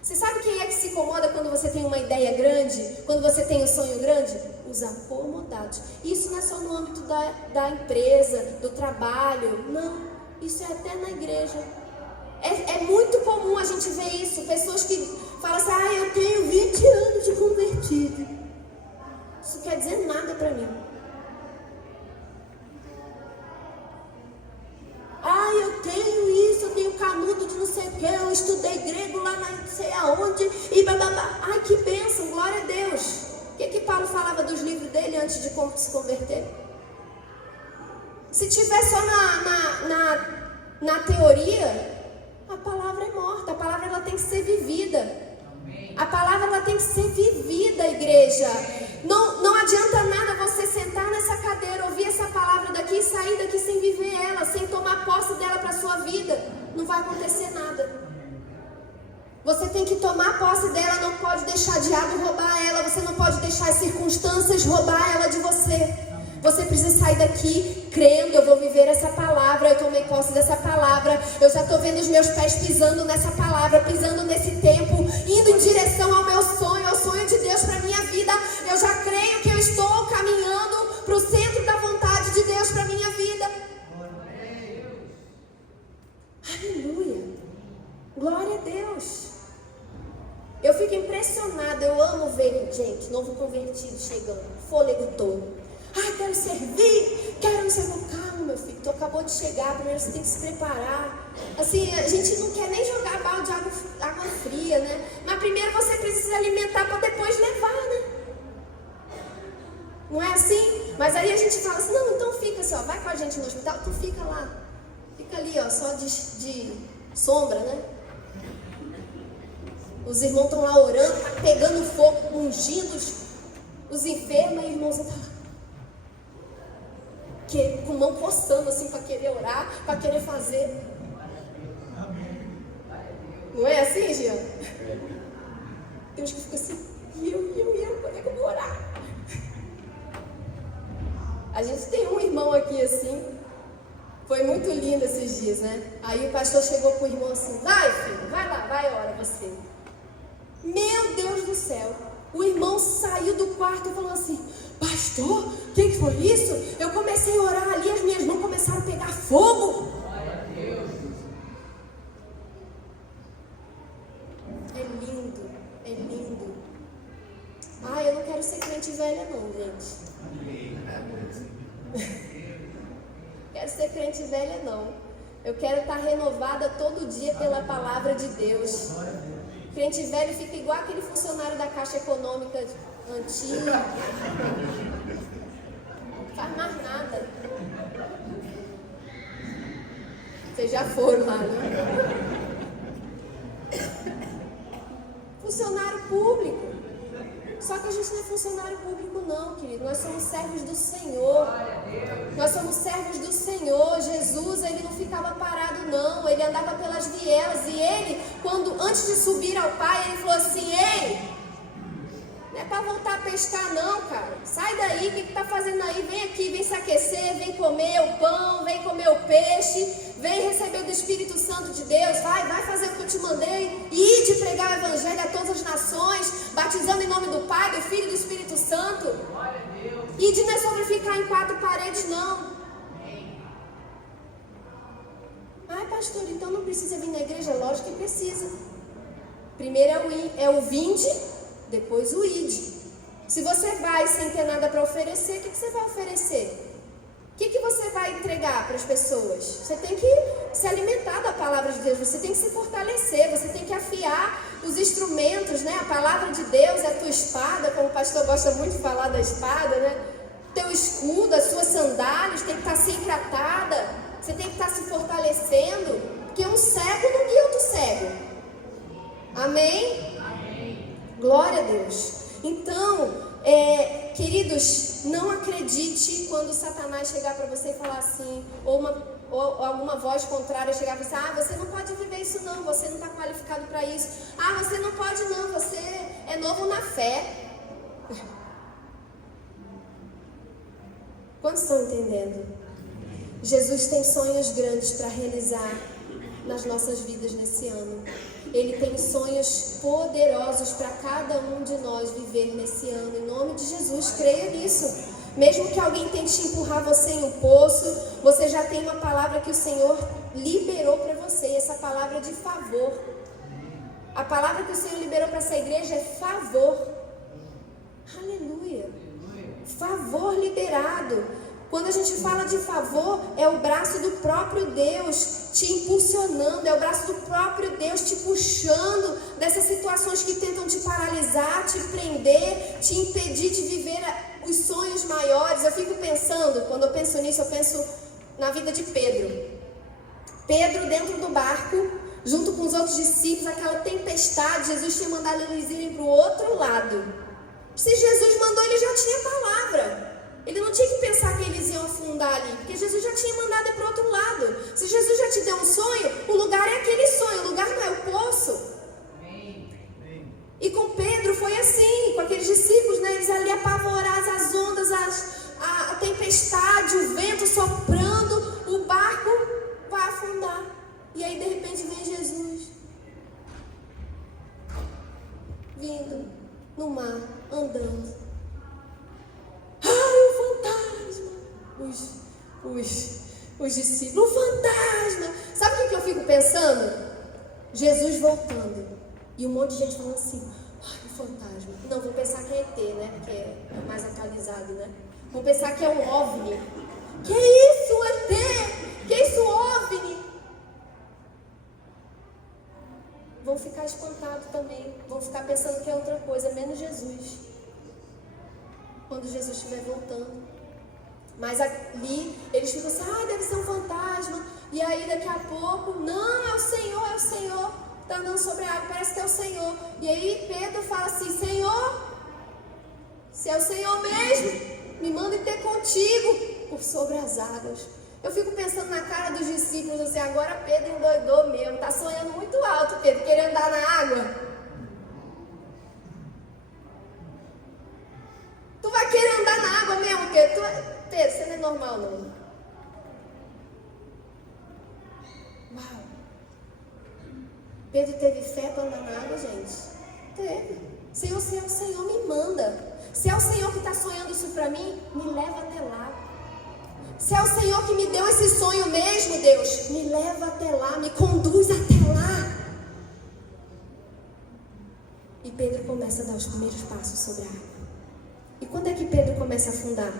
Você sabe quem é que se incomoda quando você tem uma ideia grande? Quando você tem um sonho grande? Os acomodados. Isso não é só no âmbito da empresa, do trabalho. Não, isso é até na igreja. É muito comum a gente ver isso. Pessoas que falam assim, eu tenho 20 anos de convertido. Isso não quer dizer nada pra mim. Eu tenho isso, eu tenho canudo de não sei o que, eu estudei grego lá não sei aonde, e bababá. Ai, que bênção, glória a Deus. O que Paulo falava dos livros dele antes de se converter? Se tiver só na teoria, a palavra é morta, a palavra ela tem que ser vivida. A palavra ela tem que ser vivida, igreja. Não adianta nada você sentar nessa cadeira, ouvir essa palavra daqui e sair daqui sem viver ela, sem tomar posse dela para a sua vida. Não vai acontecer nada. Você tem que tomar posse dela, não pode deixar o diabo roubar ela, você não pode deixar as circunstâncias roubar ela de você. Você precisa sair daqui crendo, eu vou viver essa palavra, eu tomei posse dessa palavra, eu já estou vendo os meus pés pisando nessa palavra, pisando nesse tempo, indo em direção ao meu sonho, ao sonho de Deus para a minha vida. Eu já creio que eu estou caminhando para o centro da vontade de Deus para a minha vida. Aleluia! Glória a Deus! Eu fico impressionada, eu amo ver, gente, novo convertido chegando, fôlego todo. Quero servir, quero não sei o que. Calma, meu filho, tu acabou de chegar, primeiro você tem que se preparar. Assim, a gente não quer nem jogar balde de água fria, né? Mas primeiro você precisa se alimentar para depois levar, né? Não é assim? Mas aí a gente fala assim, não, então fica assim, ó, vai com a gente no hospital, tu fica lá. Fica ali, ó, só de sombra, né? Os irmãos estão lá orando, pegando fogo, ungindo os enfermos, e os irmãos estão lá. Com mão coçando assim para querer orar, para querer fazer. Não é assim, Jean? Tem uns que ficam assim, e eu, quando é que eu vou orar? A gente tem um irmão aqui assim, foi muito lindo esses dias, né? Aí o pastor chegou pro irmão assim, vai filho, vai lá, vai ora você. Meu Deus do céu, o irmão saiu do quarto e falou assim, pastor, o que foi isso? Eu comecei a orar ali, as minhas mãos começaram a pegar fogo. Glória a Deus. É lindo, é lindo. Eu não quero ser crente velha não, gente. Quero ser crente velha não. Eu quero estar renovada todo dia pela palavra de Deus. Crente velho fica igual aquele funcionário da Caixa Econômica antigo. Não faz mais nada. Vocês já foram lá, né? Funcionário público. Só que a gente não é funcionário público não, querido. Nós somos servos do Senhor. Nós somos servos do Senhor. Jesus, ele não ficava parado não. Ele andava pelas vielas. E ele, antes de subir ao Pai, ele falou assim, ei, não é para voltar a pescar não, cara. Sai daí, o que tá fazendo aí? Vem aqui, vem se aquecer, vem comer o pão, vem comer o peixe. Vem receber do Espírito Santo de Deus. Vai fazer o que eu te mandei. Ide pregar o Evangelho a todas as nações, batizando em nome do Pai, do Filho e do Espírito Santo. Ide não é sobre ficar em quatro paredes, não. Pastor, então não precisa vir na igreja? Lógico que precisa. Primeiro é o vinde, depois o ide. Se você vai sem ter nada para oferecer, o que você vai oferecer? O que você vai entregar para as pessoas? Você tem que se alimentar da palavra de Deus, você tem que se fortalecer, você tem que afiar os instrumentos, né? A palavra de Deus é a tua espada, como o pastor gosta muito de falar da espada, né? Teu escudo, as suas sandálias tem que estar sempre atada, você tem que estar se fortalecendo, porque um cego não guia outro cego. Amém? Amém. Glória a Deus. Então, queridos, não acredite quando Satanás chegar para você e falar assim, ou alguma voz contrária chegar e falar assim, você não pode viver isso não, você não está qualificado para isso. Você não pode não, você é novo na fé. Quantos estão entendendo? Jesus tem sonhos grandes para realizar nas nossas vidas nesse ano. Ele tem sonhos poderosos para cada um de nós viver nesse ano. Em nome de Jesus, creia nisso. Mesmo que alguém tente te empurrar você em um poço, você já tem uma palavra que o Senhor liberou para você. E essa palavra é de favor. A palavra que o Senhor liberou para essa igreja é favor. Aleluia. Favor liberado. Quando a gente fala de favor, é o braço do próprio Deus te impulsionando, é o braço do próprio Deus te puxando dessas situações que tentam te paralisar, te prender, te impedir de viver os sonhos maiores. Eu fico pensando, quando eu penso nisso, eu penso na vida de Pedro. Pedro dentro do barco, junto com os outros discípulos, aquela tempestade, Jesus tinha mandado eles irem para o outro lado. Se Jesus mandou, ele já tinha palavra. Ele não tinha que pensar que eles iam afundar ali, porque Jesus já tinha mandado ir para o outro lado. Se Jesus já te deu um sonho, o lugar é aquele sonho, o lugar não é o poço. E com Pedro foi assim, com aqueles discípulos, né? Eles ali apavorados, as ondas, a tempestade, o vento soprando, o barco vai afundar. E aí de repente vem Jesus vindo no mar, andando. Ai, o fantasma! Os discípulos, o fantasma! Sabe o que eu fico pensando? Jesus voltando. E um monte de gente falando assim, ai, o fantasma. Não, vou pensar que é ET, né? Porque é mais atualizado, né? Vou pensar que é um OVNI. Que isso, ET? Que isso, OVNI? Vão ficar espantados também. Vão ficar pensando que é outra coisa, menos Jesus. Quando Jesus estiver voltando. Mas ali, eles ficam assim, deve ser um fantasma. E aí, daqui a pouco, não, é o Senhor, é o Senhor. Está andando sobre a água, parece que é o Senhor. E aí, Pedro fala assim, Senhor, se é o Senhor mesmo, me manda ir ter contigo por sobre as águas. Eu fico pensando na cara dos discípulos, assim, agora Pedro endoidou mesmo. Está sonhando muito alto, Pedro, querendo andar na água. Tu vai querer andar na água mesmo, Pedro? Pedro, você não é normal, não. Uau. Pedro teve fé para andar na água, gente? Teve. Senhor, se é o Senhor, me manda. Se é o Senhor que está sonhando isso para mim, me leva até lá. Se é o Senhor que me deu esse sonho mesmo, Deus, me leva até lá, me conduz até lá. E Pedro começa a dar os primeiros passos sobre a água. E quando é que Pedro começa a afundar?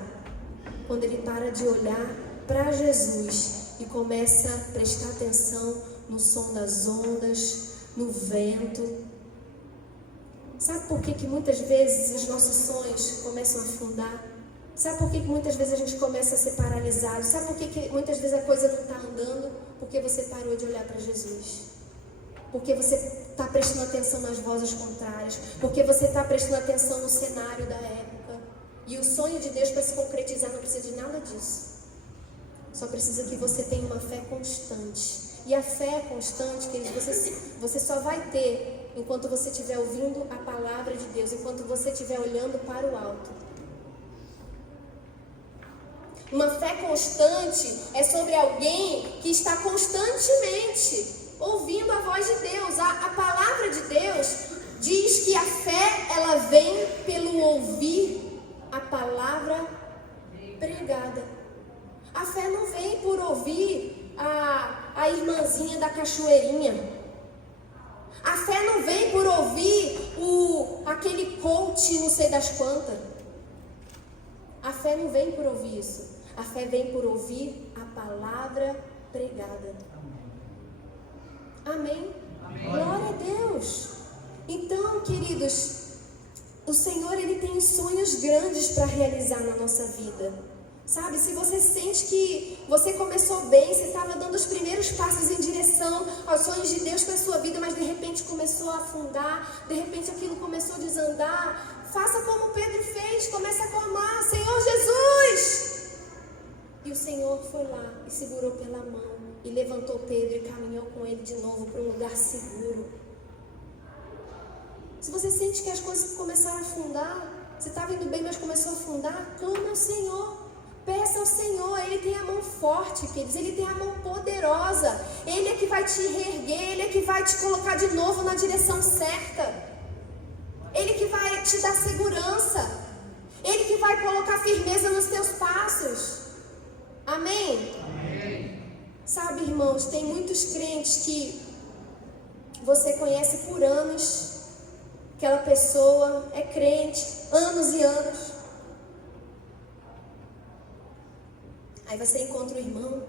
Quando ele para de olhar para Jesus e começa a prestar atenção no som das ondas, no vento. Sabe por que muitas vezes os nossos sonhos começam a afundar? Sabe por que muitas vezes a gente começa a ser paralisado? Sabe por que muitas vezes a coisa não está andando? Porque você parou de olhar para Jesus. Porque você está prestando atenção nas vozes contrárias. Porque você está prestando atenção no cenário da época. E o sonho de Deus para se concretizar não precisa de nada disso. Só precisa que você tenha uma fé constante. E a fé constante, queridos, você só vai ter enquanto você estiver ouvindo a palavra de Deus, enquanto você estiver olhando para o alto. Uma fé constante é sobre alguém que está constantemente ouvindo a voz de Deus. A palavra de Deus diz que a fé, ela vem pelo ouvir a palavra pregada. A fé não vem por ouvir a irmãzinha da cachoeirinha. A fé não vem por ouvir aquele coach não sei das quantas. A fé não vem por ouvir isso. A fé vem por ouvir a palavra pregada. Amém? Amém. Glória a Deus. Então, queridos, o Senhor, Ele tem sonhos grandes para realizar na nossa vida. Sabe, se você sente que você começou bem, você estava dando os primeiros passos em direção aos sonhos de Deus para a sua vida, mas de repente começou a afundar, de repente aquilo começou a desandar, faça como Pedro fez, comece a clamar, Senhor Jesus! E o Senhor foi lá e segurou pela mão e levantou Pedro e caminhou com ele de novo para um lugar seguro. Se você sente que as coisas começaram a afundar, você estava indo bem, mas começou a afundar, clame ao Senhor. Peça ao Senhor, Ele tem a mão forte, queridos, Ele tem a mão poderosa. Ele é que vai te reerguer, Ele é que vai te colocar de novo na direção certa. Ele que vai te dar segurança. Ele que vai colocar firmeza nos teus passos. Amém? Amém. Sabe, irmãos, tem muitos crentes que você conhece por anos. Aquela pessoa é crente, anos e anos. Aí você encontra o irmão.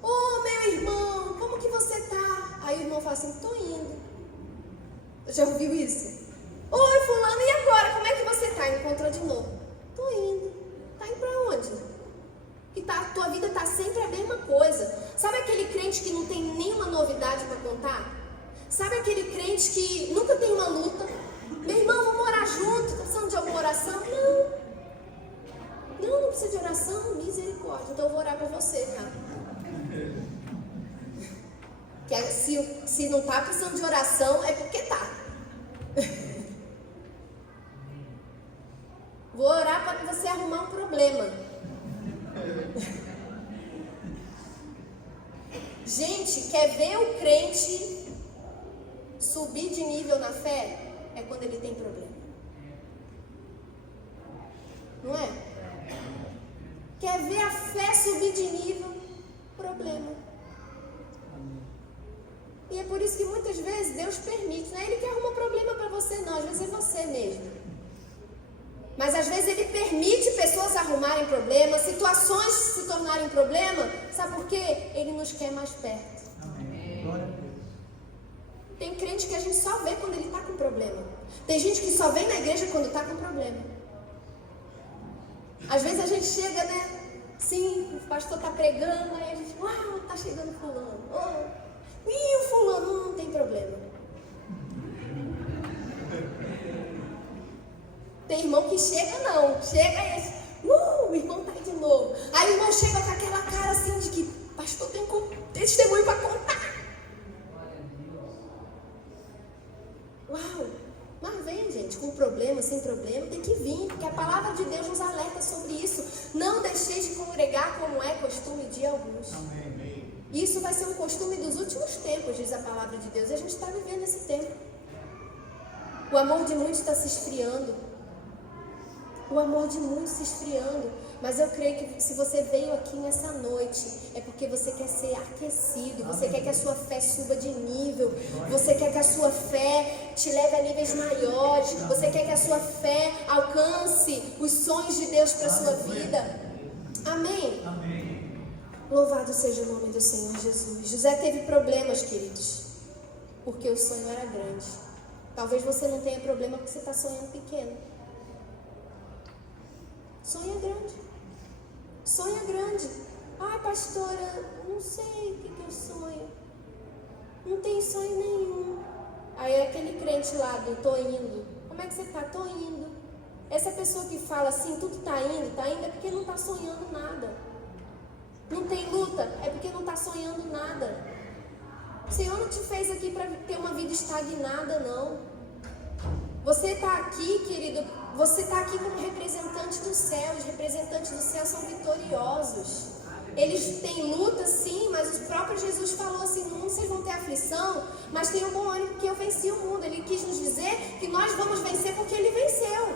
Ô, meu irmão, como que você tá? Aí o irmão fala assim, tô indo. Já ouviu isso? Oi, fulano, e agora? Como é que você tá? Encontrou de novo. Tô indo. Tá indo pra onde? E a tua vida tá sempre a mesma coisa. Sabe aquele crente que não tem nenhuma novidade para contar? Sabe aquele crente que nunca tem uma luta? Meu irmão, vamos orar junto. Tá precisando de alguma oração? Não precisa de oração, misericórdia. Então eu vou orar por você, tá? Que se não tá precisando de oração, é porque tá. Vou orar para você arrumar um problema. Gente, quer ver o crente subir de nível na fé? É quando ele tem problema. Não é? Quer ver a fé subir de nível? Problema. E é por isso que muitas vezes Deus permite. Não é Ele que arruma problema para você, não. Às vezes é você mesmo. Mas às vezes Ele permite pessoas arrumarem problemas, situações se tornarem problema. Sabe por quê? Ele nos quer mais perto. Amém. Tem crente que a gente só vê quando ele está com problema. Tem gente que só vem na igreja quando está com problema. Às vezes a gente chega, né? Sim, o pastor está pregando, aí a gente, uau, está chegando fulano. Oh, e o fulano não tem problema. Tem irmão que chega não, chega e o irmão está aí de novo. Aí o irmão chega com aquela cara assim de que, pastor, tem testemunho para contar. Uau, mas vem, gente, com problema, sem problema, tem que vir, porque a palavra de Deus nos alerta sobre isso. Não deixeis de congregar como é costume de alguns. Amém. Isso vai ser um costume dos últimos tempos, diz a palavra de Deus, e a gente está vivendo esse tempo. O amor de muitos está se esfriando. O amor de muitos se esfriando. Mas eu creio que se você veio aqui nessa noite, é porque você quer ser aquecido, você quer que a sua fé suba de nível, você quer que a sua fé te leve a níveis maiores, você quer que a sua fé alcance os sonhos de Deus para a sua vida. Amém? Amém. Louvado seja o nome do Senhor Jesus. José teve problemas, queridos, porque o sonho era grande. Talvez você não tenha problema porque você está sonhando pequeno. Sonha grande. Sonha grande. Ai, pastora, não sei o que eu sonho. Não tem sonho nenhum. Aí é aquele crente lá do tô indo. Como é que você tá? Tô indo. Essa pessoa que fala assim, tudo tá indo é porque não tá sonhando nada. Não tem luta, é porque não tá sonhando nada. O Senhor não te fez aqui para ter uma vida estagnada, não. Você está aqui, querido, você está aqui como representante do céu. Os representantes do céu são vitoriosos. Eles têm luta, sim, mas o próprio Jesus falou assim, no mundo vocês vão ter aflição, mas tenham bom ânimo porque eu venci o mundo. Ele quis nos dizer que nós vamos vencer porque Ele venceu.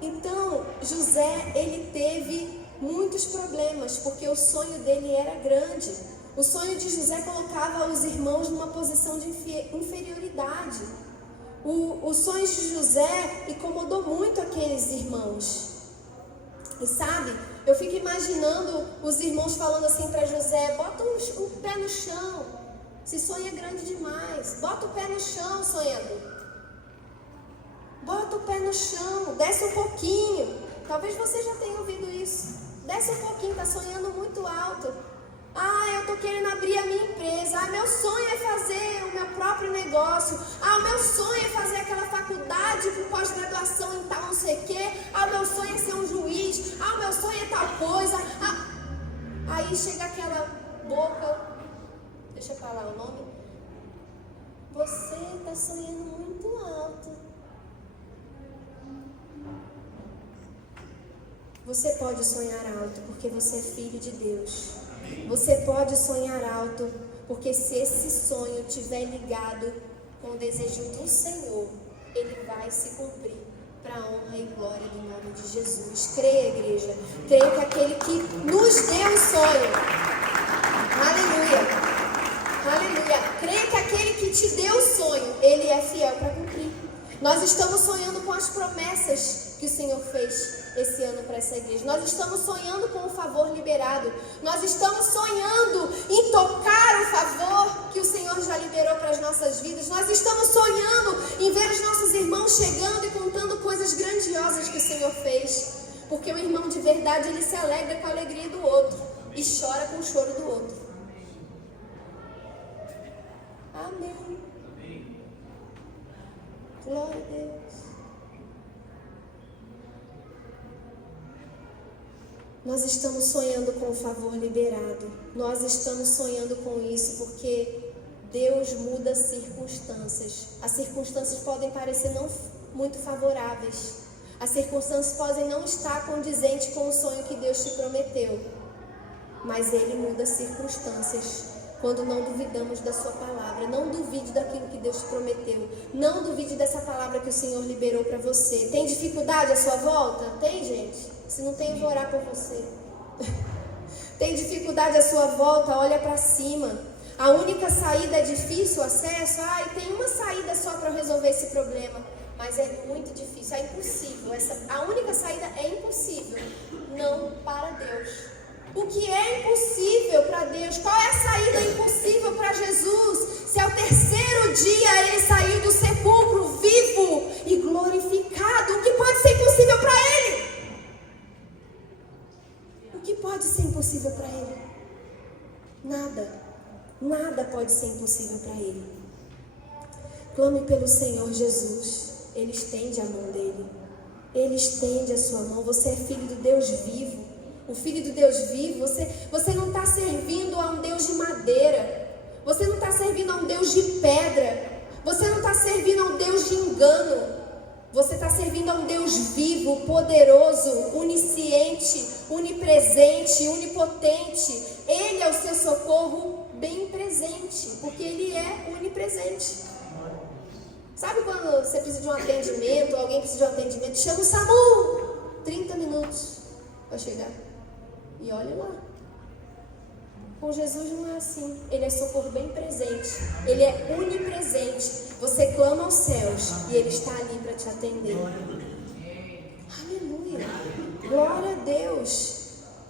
Então, José, ele teve muitos problemas, porque o sonho dele era grande. O sonho de José colocava os irmãos numa posição de inferioridade. O sonho de José incomodou muito aqueles irmãos. E sabe, eu fico imaginando os irmãos falando assim para José, bota o pé no chão, esse sonho é grande demais, bota o pé no chão, sonhador. Bota o pé no chão, desce um pouquinho. Talvez você já tenha ouvido isso. Desce um pouquinho, está sonhando muito alto. Ah, eu estou querendo abrir a minha empresa. Ah, meu sonho é fazer o meu próprio negócio. Ah, o meu sonho é fazer aquela faculdade com pós-graduação em tal não sei o quê. Ah, o meu sonho é ser um juiz. Ah, o meu sonho é tal coisa. Ah. Aí chega aquela boca, deixa eu falar o nome. Você está sonhando muito alto. Você pode sonhar alto porque você é filho de Deus. Você pode sonhar alto porque se esse sonho estiver ligado com o desejo do Senhor, ele vai se cumprir para a honra e glória do nome de Jesus. Creia, igreja. Creia que aquele que nos deu o sonho, aleluia, aleluia. Creia que aquele que te deu o sonho, ele é fiel para cumprir. Nós estamos sonhando com as promessas que o Senhor fez esse ano para essa igreja. Nós estamos sonhando com o favor liberado. Nós estamos sonhando em tocar o favor que o Senhor já liberou para as nossas vidas. Nós estamos sonhando em ver os nossos irmãos chegando e contando coisas grandiosas que o Senhor fez. Porque o irmão de verdade, ele se alegra com a alegria do outro e chora com o choro do outro. Amém. Glória a Deus. Nós estamos sonhando com o favor liberado. Nós estamos sonhando com isso porque Deus muda circunstâncias. As circunstâncias podem parecer não muito favoráveis. As circunstâncias podem não estar condizentes com o sonho que Deus te prometeu. Mas Ele muda circunstâncias quando não duvidamos da sua palavra. Não duvide daquilo que Deus te prometeu. Não duvide dessa palavra que o Senhor liberou para você. Tem dificuldade à sua volta? Tem, gente? Se não tem, eu vou orar por você. Tem dificuldade à sua volta? Olha para cima. A única saída é difícil o acesso? E tem uma saída só para resolver esse problema. Mas é muito difícil, é impossível. A única saída é impossível. Não para Deus. O que é impossível para Deus? Qual é a saída impossível para Jesus? Se ao terceiro dia Ele saiu do sepulcro vivo e glorificado, o que pode ser impossível para Ele? O que pode ser impossível para Ele? Nada. Nada pode ser impossível para Ele. Clame pelo Senhor Jesus. Ele estende a mão dele. Ele estende a sua mão. Você é filho do Deus vivo. O filho do Deus vivo. Você não está servindo a um Deus de madeira. Você não está servindo a um Deus de pedra. Você não está servindo a um Deus de engano. Você está servindo a um Deus vivo, poderoso, onisciente, onipresente, onipotente. Ele é o seu socorro bem presente, porque Ele é onipresente. Sabe quando você precisa de um atendimento, ou alguém precisa de um atendimento, chama o SAMU, 30 minutos para chegar. E olha lá. Com Jesus não é assim. Ele é socorro bem presente. Ele é onipresente. Você clama aos céus e Ele está ali para te atender. Aleluia. Glória a Deus.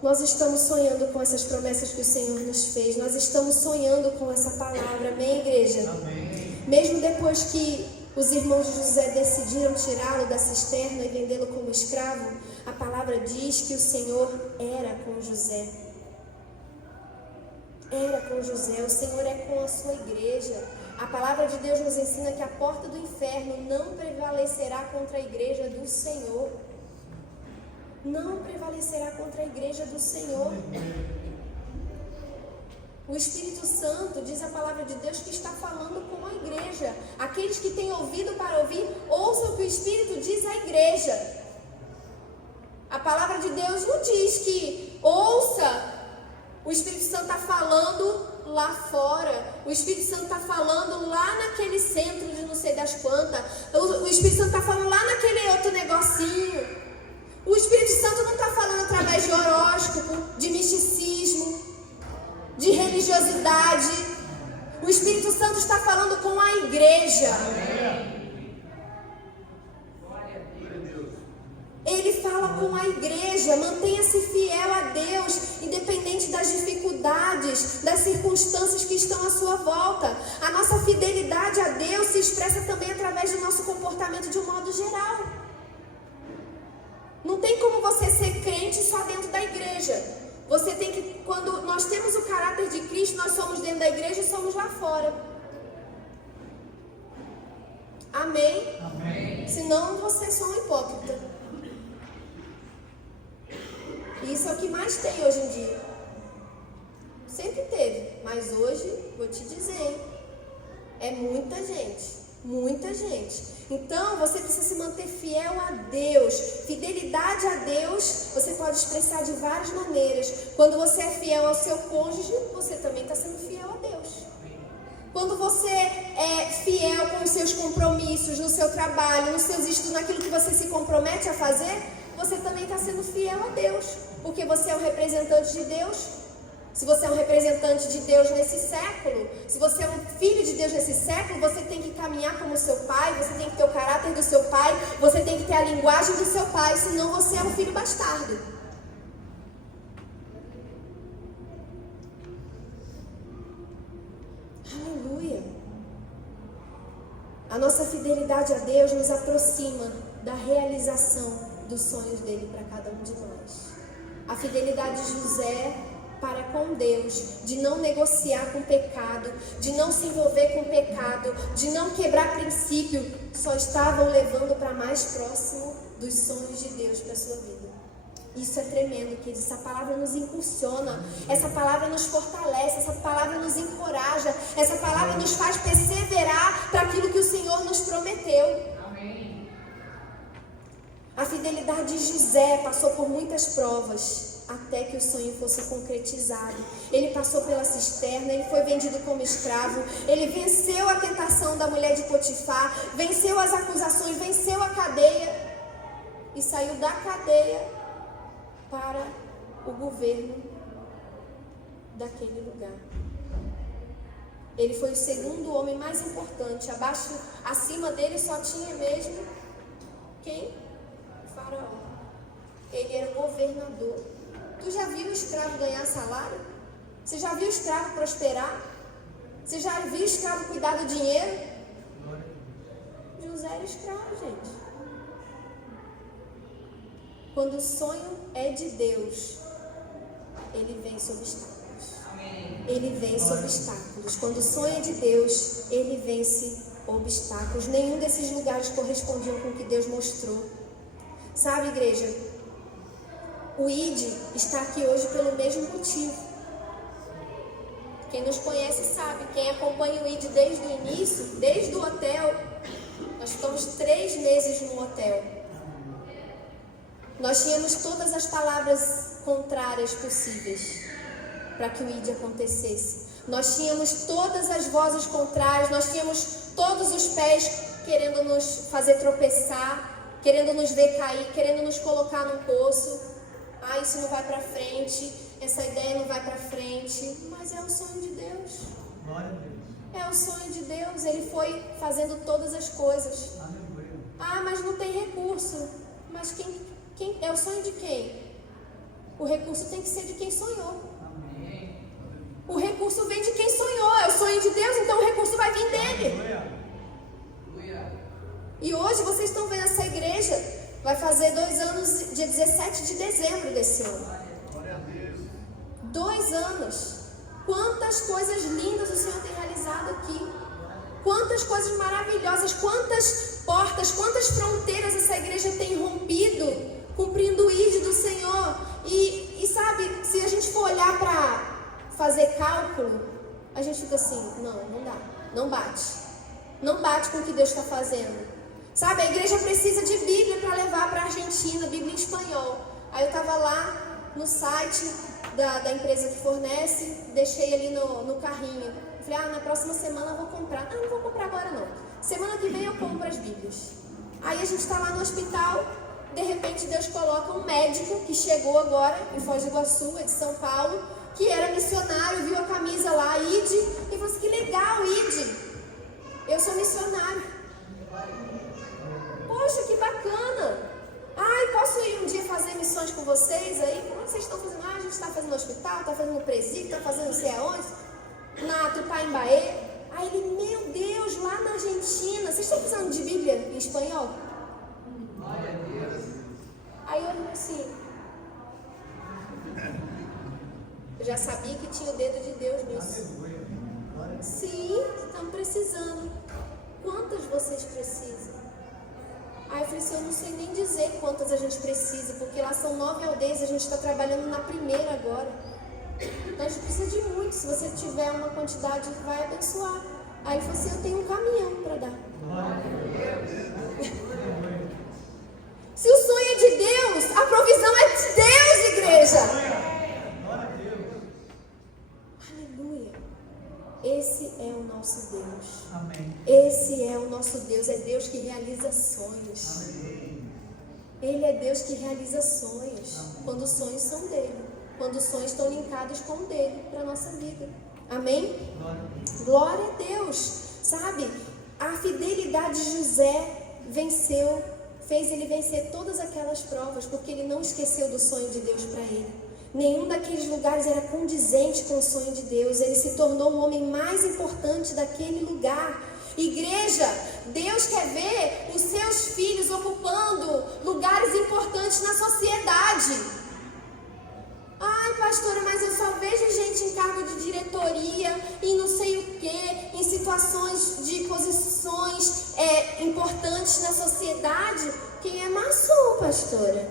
Nós estamos sonhando com essas promessas que o Senhor nos fez. Nós estamos sonhando com essa palavra. Amém, igreja? Amém. Mesmo depois que os irmãos de José decidiram tirá-lo da cisterna e vendê-lo como escravo, a palavra diz que o Senhor era com José. Era com José. O Senhor é com a sua igreja. A palavra de Deus nos ensina que a porta do inferno não prevalecerá contra a igreja do Senhor. Não prevalecerá contra a igreja do Senhor. O Espírito Santo, diz a palavra de Deus, que está falando com a igreja. Aqueles que têm ouvido para ouvir, ouçam o que o Espírito diz à igreja. A palavra de Deus não diz que ouça. O Espírito Santo está falando lá fora. O Espírito Santo está falando lá naquele centro de não sei das quantas. O Espírito Santo está falando lá naquele outro negocinho. O Espírito Santo não está falando através de horóscopo, de misticismo, de religiosidade. O Espírito Santo está falando com a igreja. Ele fala com a igreja. Mantenha-se fiel a Deus, independente das dificuldades, das circunstâncias que estão à sua volta. A nossa fidelidade a Deus se expressa também através do nosso comportamento de um modo geral. Não tem como você ser crente só dentro da igreja. Você tem que, quando nós temos o caráter de Cristo, nós somos dentro da igreja e somos lá fora. Amém? Amém. Senão você é só um hipócrita. Isso é o que mais tem hoje em dia. Sempre teve, mas hoje, vou te dizer, é muita gente Muita gente. Então, você precisa se manter fiel a Deus. Fidelidade a Deus, você pode expressar de várias maneiras. Quando você é fiel ao seu cônjuge, você também está sendo fiel a Deus. Quando você é fiel com os seus compromissos, no seu trabalho, nos seus estudos, naquilo que você se compromete a fazer, você também está sendo fiel a Deus. Porque você é um representante de Deus. Se você é um representante de Deus nesse século, se você é um filho de Deus nesse século, você tem que caminhar como seu pai, você tem que ter o caráter do seu pai, você tem que ter a linguagem do seu pai, senão você é um filho bastardo. Aleluia! A nossa fidelidade a Deus nos aproxima da realização dos sonhos dele para cada um de nós. A fidelidade de José para com Deus, de não negociar com o pecado, de não se envolver com o pecado, de não quebrar princípio, só estavam levando para mais próximo dos sonhos de Deus para a sua vida. Isso é tremendo, queridos. Essa palavra nos impulsiona, essa palavra nos fortalece, essa palavra nos encoraja, essa palavra nos faz perseverar para aquilo que o Senhor nos prometeu. Amém. A fidelidade de José passou por muitas provas até que o sonho fosse concretizado. Ele passou pela cisterna, ele foi vendido como escravo, ele venceu a tentação da mulher de Potifar, venceu as acusações, venceu a cadeia e saiu da cadeia para o governo daquele lugar. Ele foi o segundo homem mais importante. Acima dele só tinha mesmo quem? O faraó. Ele era o governador. Tu já viu o escravo ganhar salário? Você já viu o escravo prosperar? Você já viu o escravo cuidar do dinheiro? José era escravo, gente. Quando o sonho é de Deus, ele vence obstáculos. Ele vence obstáculos. Quando o sonho é de Deus, ele vence obstáculos. Nenhum desses lugares correspondiam com o que Deus mostrou. Sabe, igreja? O ID está aqui hoje pelo mesmo motivo. Quem nos conhece sabe, quem acompanha o ID desde o início, desde o hotel, nós ficamos 3 meses no hotel. Nós tínhamos todas as palavras contrárias possíveis para que o ID acontecesse. Nós tínhamos todas as vozes contrárias, nós tínhamos todos os pés querendo nos fazer tropeçar, querendo nos ver cair, querendo nos colocar num poço. Ah, isso não vai para frente, essa ideia não vai para frente, mas é o sonho de Deus. Glória a Deus. É o sonho de Deus, ele foi fazendo todas as coisas. Aleluia. Ah, mas não tem recurso. Mas quem é o sonho de quem? O recurso tem que ser de quem sonhou. Amém. O recurso vem de quem sonhou, é o sonho de Deus, então o recurso vai vir dele. Aleluia. E hoje vocês estão vendo essa igreja. Vai fazer 2 anos, dia 17 de dezembro desse ano. Glória a Deus. 2 anos. Quantas coisas lindas o Senhor tem realizado aqui. Quantas coisas maravilhosas, quantas portas, quantas fronteiras essa igreja tem rompido, cumprindo o ID do Senhor. E sabe, se a gente for olhar para fazer cálculo, a gente fica assim, não dá, não bate. Não bate com o que Deus está fazendo. Sabe, a igreja precisa de Bíblia para levar para a Argentina, Bíblia em espanhol. Aí eu estava lá no site da empresa que fornece, deixei ali no carrinho. Falei, na próxima semana eu vou comprar. Não vou comprar agora não. Semana que vem eu compro as Bíblias. Aí a gente está lá no hospital, de repente Deus coloca um médico que chegou agora em Foz do Iguaçu, é de São Paulo, que era missionário, viu a camisa lá, ID, e falou assim, que legal, ID. Eu sou missionário. Poxa, que bacana! Ai, posso ir um dia fazer missões com vocês aí? Como vocês estão fazendo? A gente está fazendo no hospital, está fazendo no presídio, está fazendo não sei aonde, na Tupaimbaé. Aí ele, meu Deus, lá na Argentina, vocês estão precisando de Bíblia em espanhol? Glória a Deus. Aí eu assim, eu já sabia que tinha o dedo de Deus nisso. Aleluia. Sim, estamos precisando. Quantas vocês precisam? Aí eu falei assim, eu não sei nem dizer quantas a gente precisa, porque lá são 9 aldeias, a gente está trabalhando na primeira agora. Então a gente precisa de muito, se você tiver uma quantidade, vai abençoar. Aí ele falou assim, eu tenho um caminhão para dar. Esse é o nosso Deus, é Deus que realiza sonhos. Ele é Deus que realiza sonhos, quando os sonhos são dele, quando os sonhos estão linkados com o dele para a nossa vida. Amém? Glória a Deus. Sabe, a fidelidade de José fez ele vencer todas aquelas provas, porque ele não esqueceu do sonho de Deus para ele. Nenhum daqueles lugares era condizente com o sonho de Deus. Ele se tornou o homem mais importante daquele lugar. Igreja, Deus quer ver os seus filhos ocupando lugares importantes na sociedade. Ai, pastora, mas eu só vejo gente em cargo de diretoria e não sei o que, em situações de posições importantes na sociedade. Quem é maçom, pastora?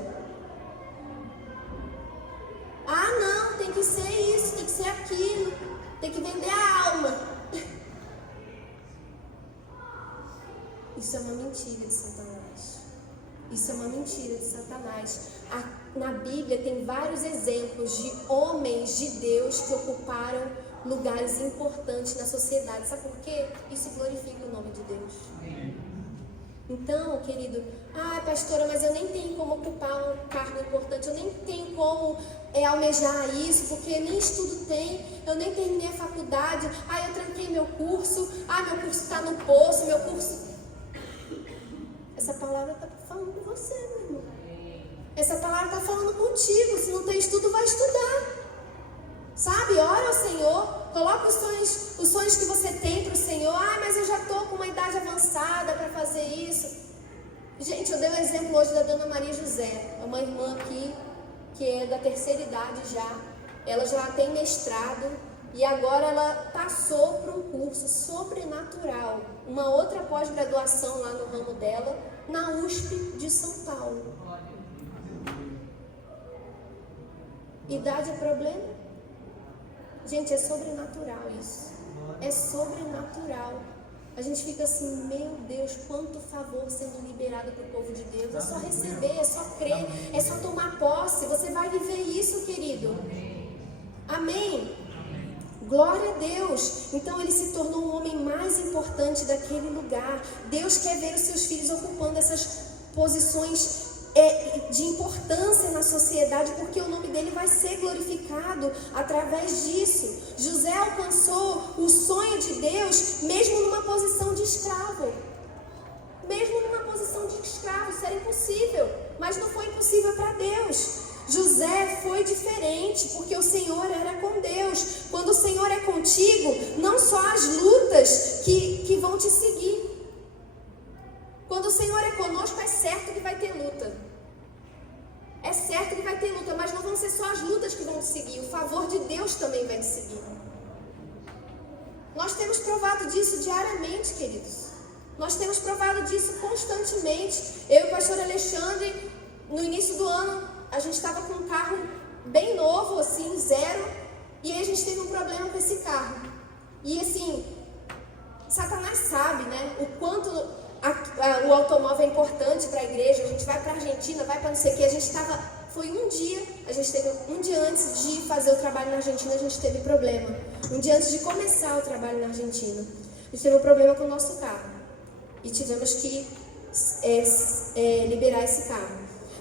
Ah, não, tem que ser isso, tem que ser aquilo, tem que vender a alma. Isso é uma mentira de Satanás. Isso é uma mentira de Satanás. Na Bíblia tem vários exemplos de homens de Deus que ocuparam lugares importantes na sociedade. Sabe por quê? Isso glorifica o nome de Deus. Então, querido, pastora, mas eu nem tenho como ocupar um cargo importante, eu nem tenho como almejar isso, porque nem estudo tem, eu nem terminei a faculdade, eu tranquei meu curso, meu curso está no poço, meu curso... Essa palavra está falando com você, meu irmão. Essa palavra está falando contigo. Se não tem estudo, vai estudar. Sabe? Ora ao Senhor. Coloca os sonhos que você tem para o Senhor. Mas eu já estou com uma idade avançada para fazer isso. Gente, eu dei um exemplo hoje da Dona Maria José. É uma irmã aqui que é da terceira idade já. Ela já tem mestrado. E agora ela passou por um curso sobrenatural, uma outra pós-graduação lá no ramo dela, na USP de São Paulo. Idade é problema? Gente, é sobrenatural isso. É sobrenatural. A gente fica assim, meu Deus, quanto favor sendo liberado para o povo de Deus. É só receber, é só crer, é só tomar posse. Você vai viver isso, querido. Amém? Glória a Deus. Então ele se tornou o homem mais importante daquele lugar. Deus quer ver os seus filhos ocupando essas posições de importância na sociedade, porque o nome dele vai ser glorificado através disso. José alcançou o sonho de Deus mesmo numa posição de escravo. Mesmo numa posição de escravo, isso era impossível, mas não foi impossível para Deus. José foi diferente, porque o Senhor era com Deus. Quando o Senhor é contigo, não só as lutas que vão te seguir. Quando o Senhor é conosco, é certo que vai ter luta. É certo que vai ter luta, mas não vão ser só as lutas que vão te seguir. O favor de Deus também vai te seguir. Nós temos provado disso diariamente, queridos. Nós temos provado disso constantemente. Eu e o pastor Alexandre, no início do ano, a gente estava com um carro bem novo, assim, zero, e aí a gente teve um problema com esse carro. E assim, Satanás sabe, né, o quanto o automóvel é importante para a igreja. A gente vai para a Argentina, vai para não sei o que. A gente foi um dia antes de fazer o trabalho na Argentina, a gente teve problema. Um dia antes de começar o trabalho na Argentina, a gente teve um problema com o nosso carro. E tivemos que liberar esse carro.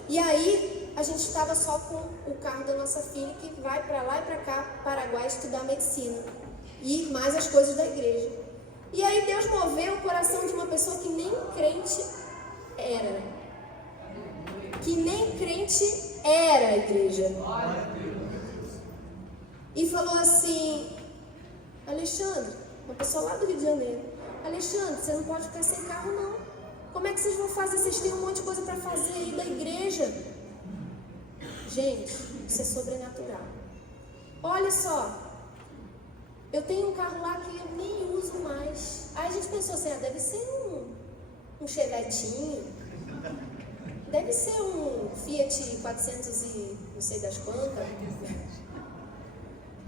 E aí, a gente estava só com o carro da nossa filha, que vai para lá e para cá, Paraguai, estudar medicina. E mais as coisas da igreja. E aí Deus moveu o coração de uma pessoa que nem crente era. Que nem crente era a igreja. E falou assim: Alexandre, uma pessoa lá do Rio de Janeiro: Alexandre, você não pode ficar sem carro não. Como é que vocês vão fazer? Vocês têm um monte de coisa para fazer aí da igreja. Gente, isso é sobrenatural. Olha só, eu tenho um carro lá que eu nem uso mais. Aí a gente pensou assim: deve ser um Chevetinho, deve ser um Fiat 400 e não sei das quantas.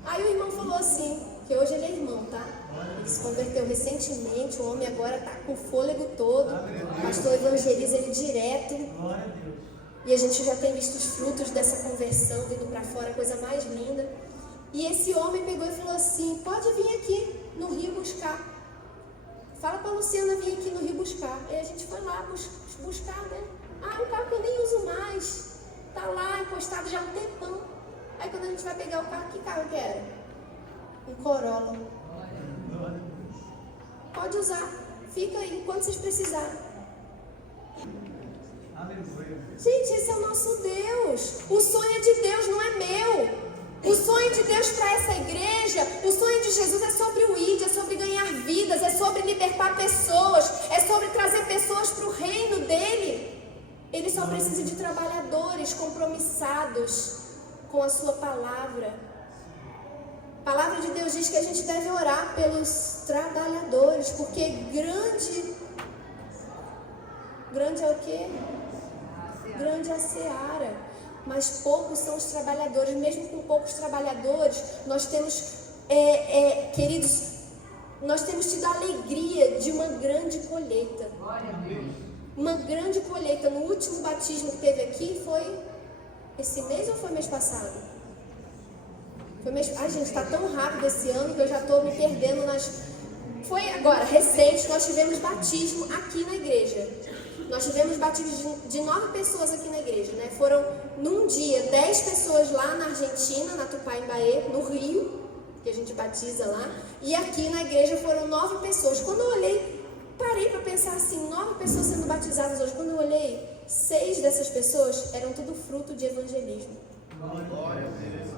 Aí o irmão falou assim, que hoje ele é irmão, tá? Ele se converteu recentemente, o homem agora está com o fôlego todo. O pastor evangeliza ele direto. E a gente já tem visto os frutos dessa conversão vindo para fora, coisa mais linda. E esse homem pegou e falou assim: pode vir aqui no Rio buscar. Fala pra Luciana vir aqui no Rio buscar. Aí a gente foi lá buscar, né? Ah, um carro que eu nem uso mais. Tá lá encostado já há um tempão. Aí quando a gente vai pegar o carro, que carro que era? Um Corolla. Pode usar. Fica aí enquanto vocês precisarem. Aleluia. Gente, esse é o nosso Deus. O sonho é de Deus, não é meu. O sonho de Deus para essa igreja, o sonho de Jesus é sobre o ID, é sobre ganhar vidas, é sobre libertar pessoas, é sobre trazer pessoas para o reino dele. Ele só precisa de trabalhadores compromissados com a sua palavra. A palavra de Deus diz que a gente deve orar pelos trabalhadores, porque grande é o quê? Grande é a seara. Mas poucos são os trabalhadores. Mesmo com poucos trabalhadores, nós temos, queridos, nós temos tido a alegria de uma grande colheita. Uma grande colheita. No último batismo que teve aqui, foi esse mês ou foi mês passado? Foi mês... Ai, gente, está tão rápido esse ano que eu já estou me perdendo nas... Foi agora, recente, nós tivemos batismo aqui na igreja. Nós tivemos batismo de 9 pessoas aqui na igreja, né? Foram, num dia, 10 pessoas lá na Argentina, na Tupaimbé, no Rio, que a gente batiza lá. E aqui na igreja foram 9 pessoas. Quando eu olhei, parei para pensar assim, 9 pessoas sendo batizadas hoje. Quando eu olhei, 6 dessas pessoas eram tudo fruto de evangelismo. Glória a Deus.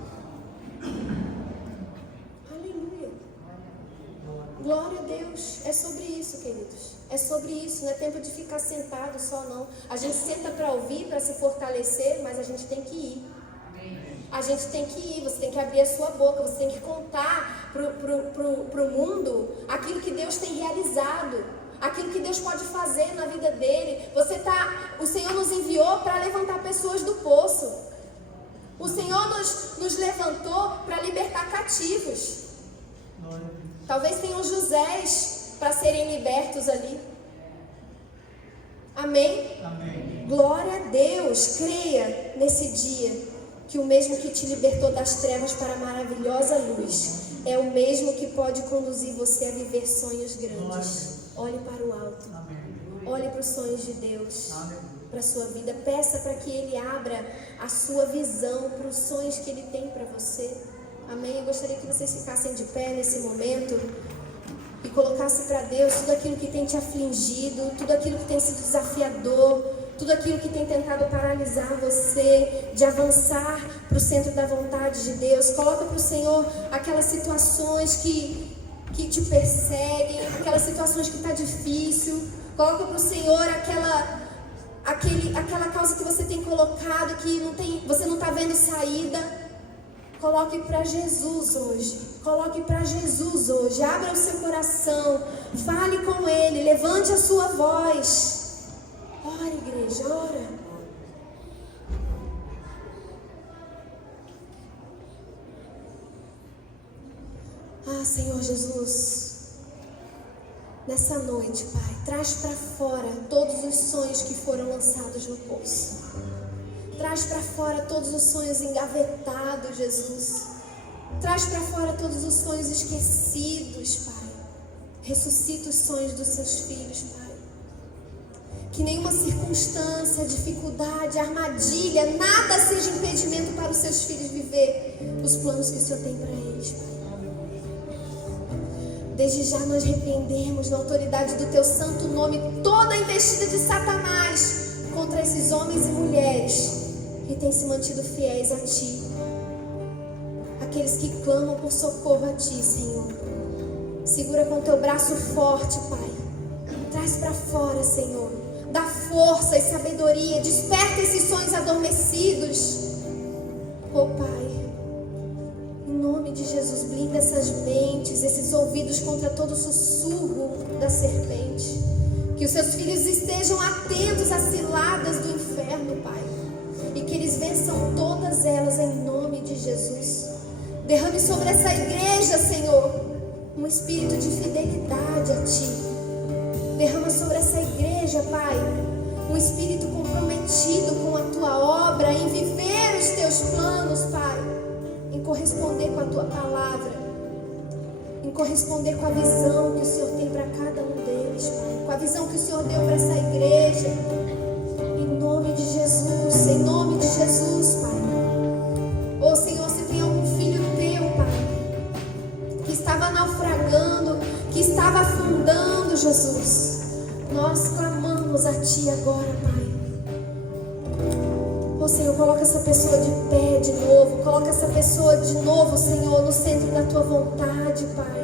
Aleluia. Glória a Deus. É sobre isso, queridos. É sobre isso, não é tempo de ficar sentado só não. A gente senta para ouvir, para se fortalecer, mas a gente tem que ir. A gente tem que ir, você tem que abrir a sua boca, você tem que contar pro mundo aquilo que Deus tem realizado, aquilo que Deus pode fazer na vida dele. O Senhor nos enviou para levantar pessoas do poço. O Senhor nos levantou para libertar cativos. Talvez tenham Josés para serem libertos ali. Amém? Amém. Glória a Deus. Creia nesse dia que o mesmo que te libertou das trevas para a maravilhosa luz é o mesmo que pode conduzir você a viver sonhos grandes. Olhe para o alto. Amém. Olhe para os sonhos de Deus, Amém. para a sua vida. Peça para que Ele abra a sua visão para os sonhos que Ele tem para você. Amém? Eu gostaria que vocês ficassem de pé nesse momento e colocasse para Deus tudo aquilo que tem te afligido, tudo aquilo que tem sido desafiador, tudo aquilo que tem tentado paralisar você de avançar para o centro da vontade de Deus. Coloca para o Senhor aquelas situações que te perseguem, aquelas situações que está difícil. Coloca para o Senhor aquela causa que você tem colocado, que você não está vendo saída. Coloque para Jesus hoje. Coloque para Jesus hoje. Abra o seu coração. Fale com Ele. Levante a sua voz. Ora, igreja, ora. Ah, Senhor Jesus. Nessa noite, Pai, traz para fora todos os sonhos que foram lançados no poço. Traz para fora todos os sonhos engavetados, Jesus. Traz para fora todos os sonhos esquecidos, Pai. Ressuscita os sonhos dos seus filhos, Pai. Que nenhuma circunstância, dificuldade, armadilha, nada seja impedimento para os seus filhos viver os planos que o Senhor tem para eles, Pai. Desde já nós repreendemos na autoridade do Teu santo nome toda a investida de Satanás contra esses homens e mulheres que têm se mantido fiéis a Ti. Aqueles que clamam por socorro a Ti, Senhor. Segura com Teu braço forte, Pai. Traz para fora, Senhor. Dá força e sabedoria. Desperta esses sonhos adormecidos. Oh, Pai. Em nome de Jesus, blinda essas mentes, esses ouvidos contra todo sussurro da serpente. Que os Seus filhos estejam atentos às ciladas do inferno, Pai. E que eles vençam todas elas em nome de Jesus. Derrame sobre essa igreja, Senhor, um espírito de fidelidade a Ti. Derrama sobre essa igreja, Pai, um espírito comprometido com a Tua obra, em viver os Teus planos, Pai, em corresponder com a Tua palavra, em corresponder com a visão que o Senhor tem para cada um deles, Pai. Com a visão que o Senhor deu para essa igreja. Em nome de Jesus, em nome de Jesus, Pai. Ô Senhor, se tem algum filho teu, Pai, que estava naufragando, que estava afundando, Jesus, nós clamamos a Ti agora, Pai. Ô Senhor, coloca essa pessoa de pé de novo. Coloca essa pessoa de novo, Senhor, no centro da Tua vontade, Pai.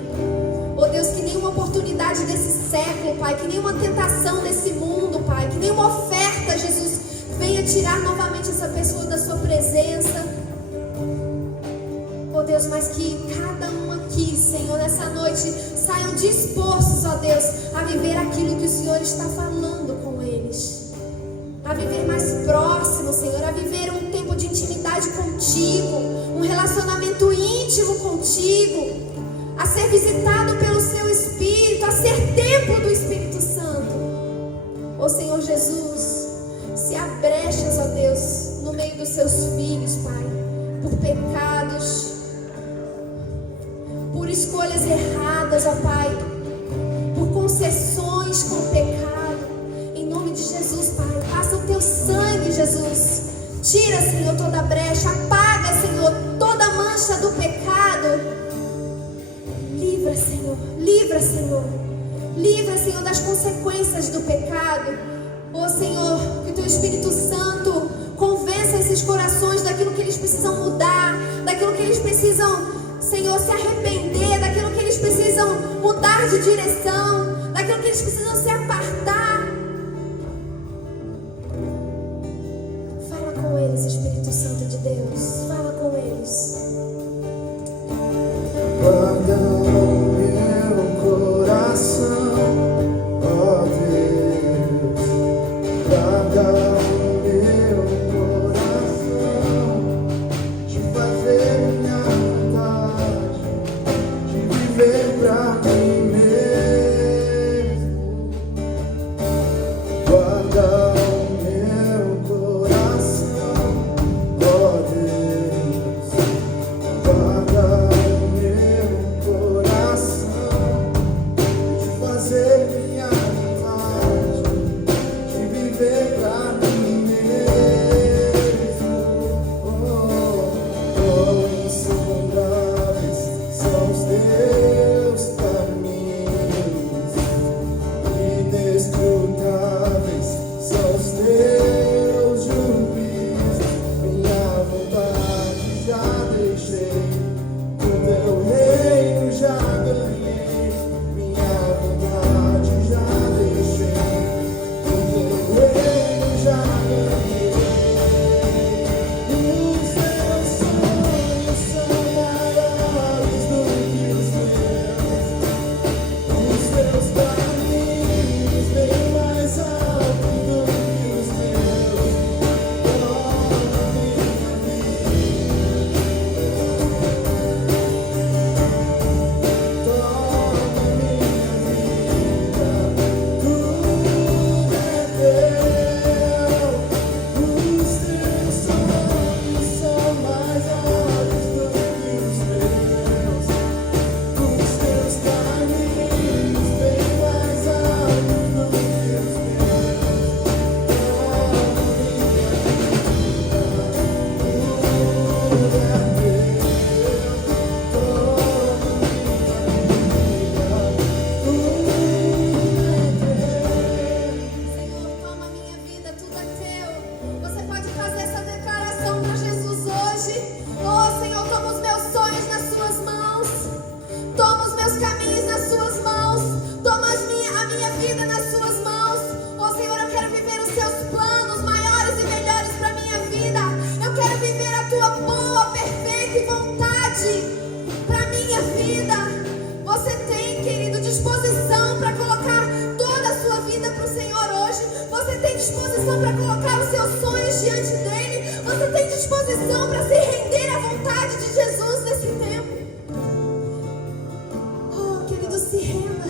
Ô Deus, que nenhuma oportunidade desse século, Pai, que nenhuma tentação desse mundo, Pai, que nenhuma oferta, Jesus, venha tirar novamente essa pessoa da Sua presença. Ô Deus, mas que cada um aqui, Senhor, nessa noite, saiam dispostos, ó Deus, a viver aquilo que o Senhor está falando com eles. A viver mais próximo, Senhor, a viver um tempo de intimidade contigo, um relacionamento íntimo contigo, a ser visitado pelo Seu Espírito, a ser templo do Espírito Santo. Ó Senhor Jesus, se há brechas, ó Deus, no meio dos Seus filhos, Pai, por pecados, por escolhas erradas, ó Pai, por concessões com o pecado, em nome de Jesus, Pai, passa o Teu sangue, Jesus. Tira, Senhor, toda brecha, apaga, Senhor, toda mancha do pecado. Livra, Senhor, livra, Senhor. Livra, Senhor, das consequências do pecado. Ó Senhor, que o Teu Espírito Santo convença esses corações daquilo que eles precisam mudar, daquilo que eles precisam, Senhor, se arrepender, daquilo que eles precisam mudar de direção, daquilo que eles precisam se apartar. Fala com eles, Espírito Santo de Deus. Fala com eles. Guarda o meu coração, ó Deus. Guarda o meu coração, de fazer minha vontade, de viver pra mim mesmo. Guarda o meu coração, ó Deus. Guarda o meu coração, de fazer minha vontade, de viver pra mim mesmo. Oh, insondáveis são os Teus caminhos, inescrutáveis são os Teus juízos. Minha vontade já deixei, o Teu reino já ganhei. Minha vontade já deixei, o Teu reino já ganhei. Os Teus sonhos são maiores do que os meus, os Teus caminhos bem mais altos do que os meus. Toma minha vida, toma minha vida, tudo é Teu. Os Teus sonhos são mais altos do que os meus, os Teus caminhos bem mais altos do que os meus. Toma minha vida, tudo Senhor, toma minha vida, tudo é Teu. Você pode fazer essa declaração para Jesus hoje. Oh Senhor, toma os meus sonhos nas Suas mãos, toma os meus caminhos nas Suas mãos, toma a minha vida nas Suas mãos. Oh Senhor, eu quero viver os Seus planos maiores e melhores para minha vida. Eu quero viver a Tua boa, perfeita vontade para minha vida. Você tem, querido, disposição para colocar toda a sua vida para o Senhor hoje? Você tem disposição para colocar os seus sonhos diante dEle? Você tem disposição para se render à vontade de Jesus nesse tempo? Oh, querido, se renda,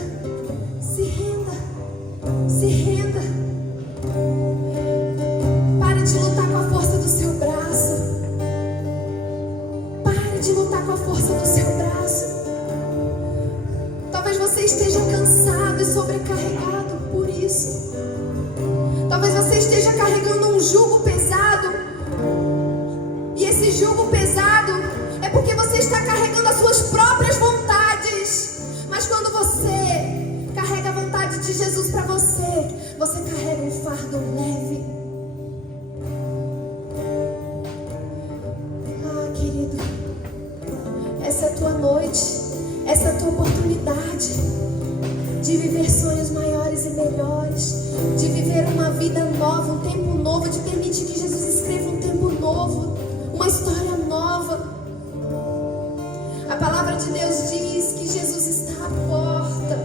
se renda, se renda. Pare de lutar com a força do seu braço. Pare de lutar com a força do seu braço. você carrega um fardo leve. Ah, querido, essa é a tua noite, essa é a tua oportunidade de viver sonhos maiores e melhores, de viver uma vida nova, um tempo novo, de permitir que Jesus escreva um tempo novo, uma história nova. A palavra de Deus diz que Jesus está à porta.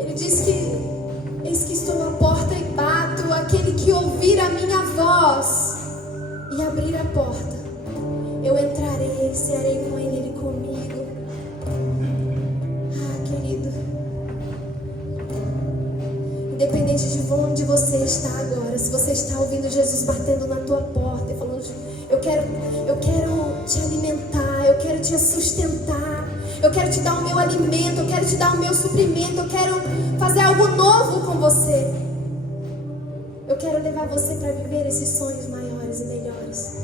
Ele diz que eis que estou à porta e bato, aquele que ouvir a minha voz e abrir a porta, eu entrarei e cearei com ele, ele comigo. Independente de onde você está agora, se você está ouvindo Jesus batendo na tua porta e falando: eu quero te alimentar, eu quero te sustentar, eu quero te dar o meu alimento, eu quero te dar o meu suprimento, eu quero fazer algo novo com você. Eu quero levar você para viver esses sonhos maiores e melhores.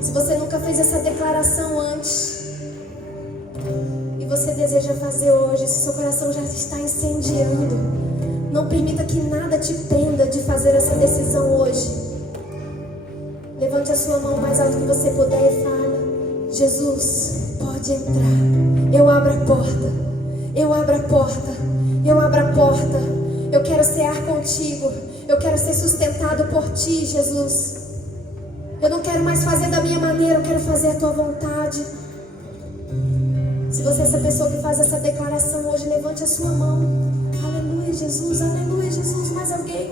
Se você nunca fez essa declaração antes e você deseja fazer hoje, se seu coração já está incendiando, não permita que nada te prenda de fazer essa decisão hoje. Levante a sua mão mais alto que você puder e fala: Jesus, pode entrar. Eu abro a porta. Eu abro a porta. Eu abro a porta. Eu quero cear contigo. Eu quero ser sustentado por ti, Jesus. Eu não quero mais fazer da minha maneira, eu quero fazer a tua vontade. Se você é essa pessoa que faz essa declaração hoje, levante a sua mão. Aleluia, Jesus, aleluia, Jesus. Mais alguém,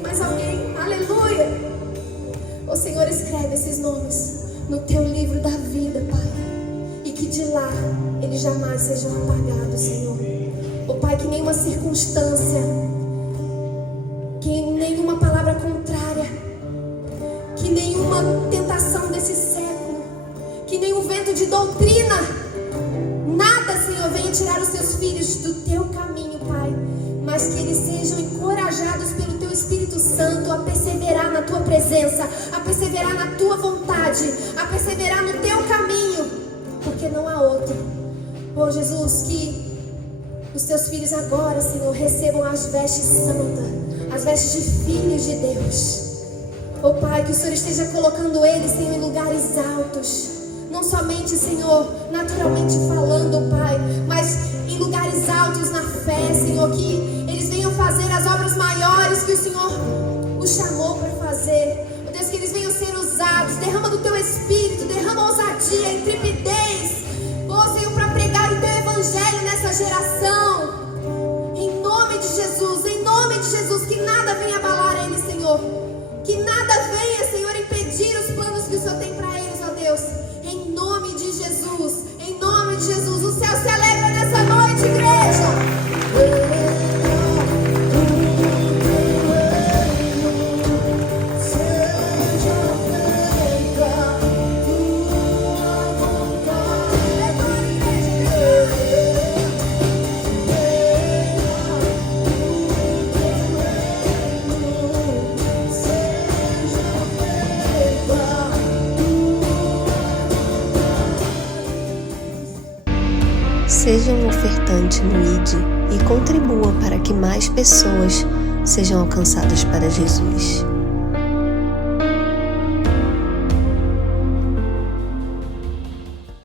aleluia. Ô Senhor, escreve esses nomes no teu livro da vida, Pai, e que de lá eles jamais sejam apagados, Senhor. Ô Pai, que nenhuma circunstância, que nenhuma palavra contrária, que nenhuma tentação desse século, que nenhum vento de doutrina, nada, Senhor, venha tirar os teus filhos do teu caminho, Pai, mas que eles sejam encorajados pelo teu Espírito Santo a perseverar na tua presença, a perseverar na tua vontade, a perseverar no teu caminho, porque não há outro. Oh Jesus, que os teus filhos agora, Senhor, recebam as vestes santas, as vestes de filhos de Deus. Oh Pai, que o Senhor esteja colocando eles, Senhor, em lugares altos, não somente, Senhor, naturalmente falando, Pai, mas em lugares altos na fé, Senhor, que eles venham fazer as obras maiores que o Senhor os chamou para fazer. Oh Deus, que eles venham ser usados, derrama do teu Espírito, derrama ousadia, intrepidez, oh Senhor, para pregar o teu Evangelho nessa geração, em nome de Jesus, que nada venha abalar eles, Senhor, que nada venha, Senhor, impedir os planos que o Senhor tem para eles, ó Deus, em nome de Jesus, o céu se alegra nessa noite, igreja. Seja um ofertante no ID e contribua para que mais pessoas sejam alcançadas para Jesus.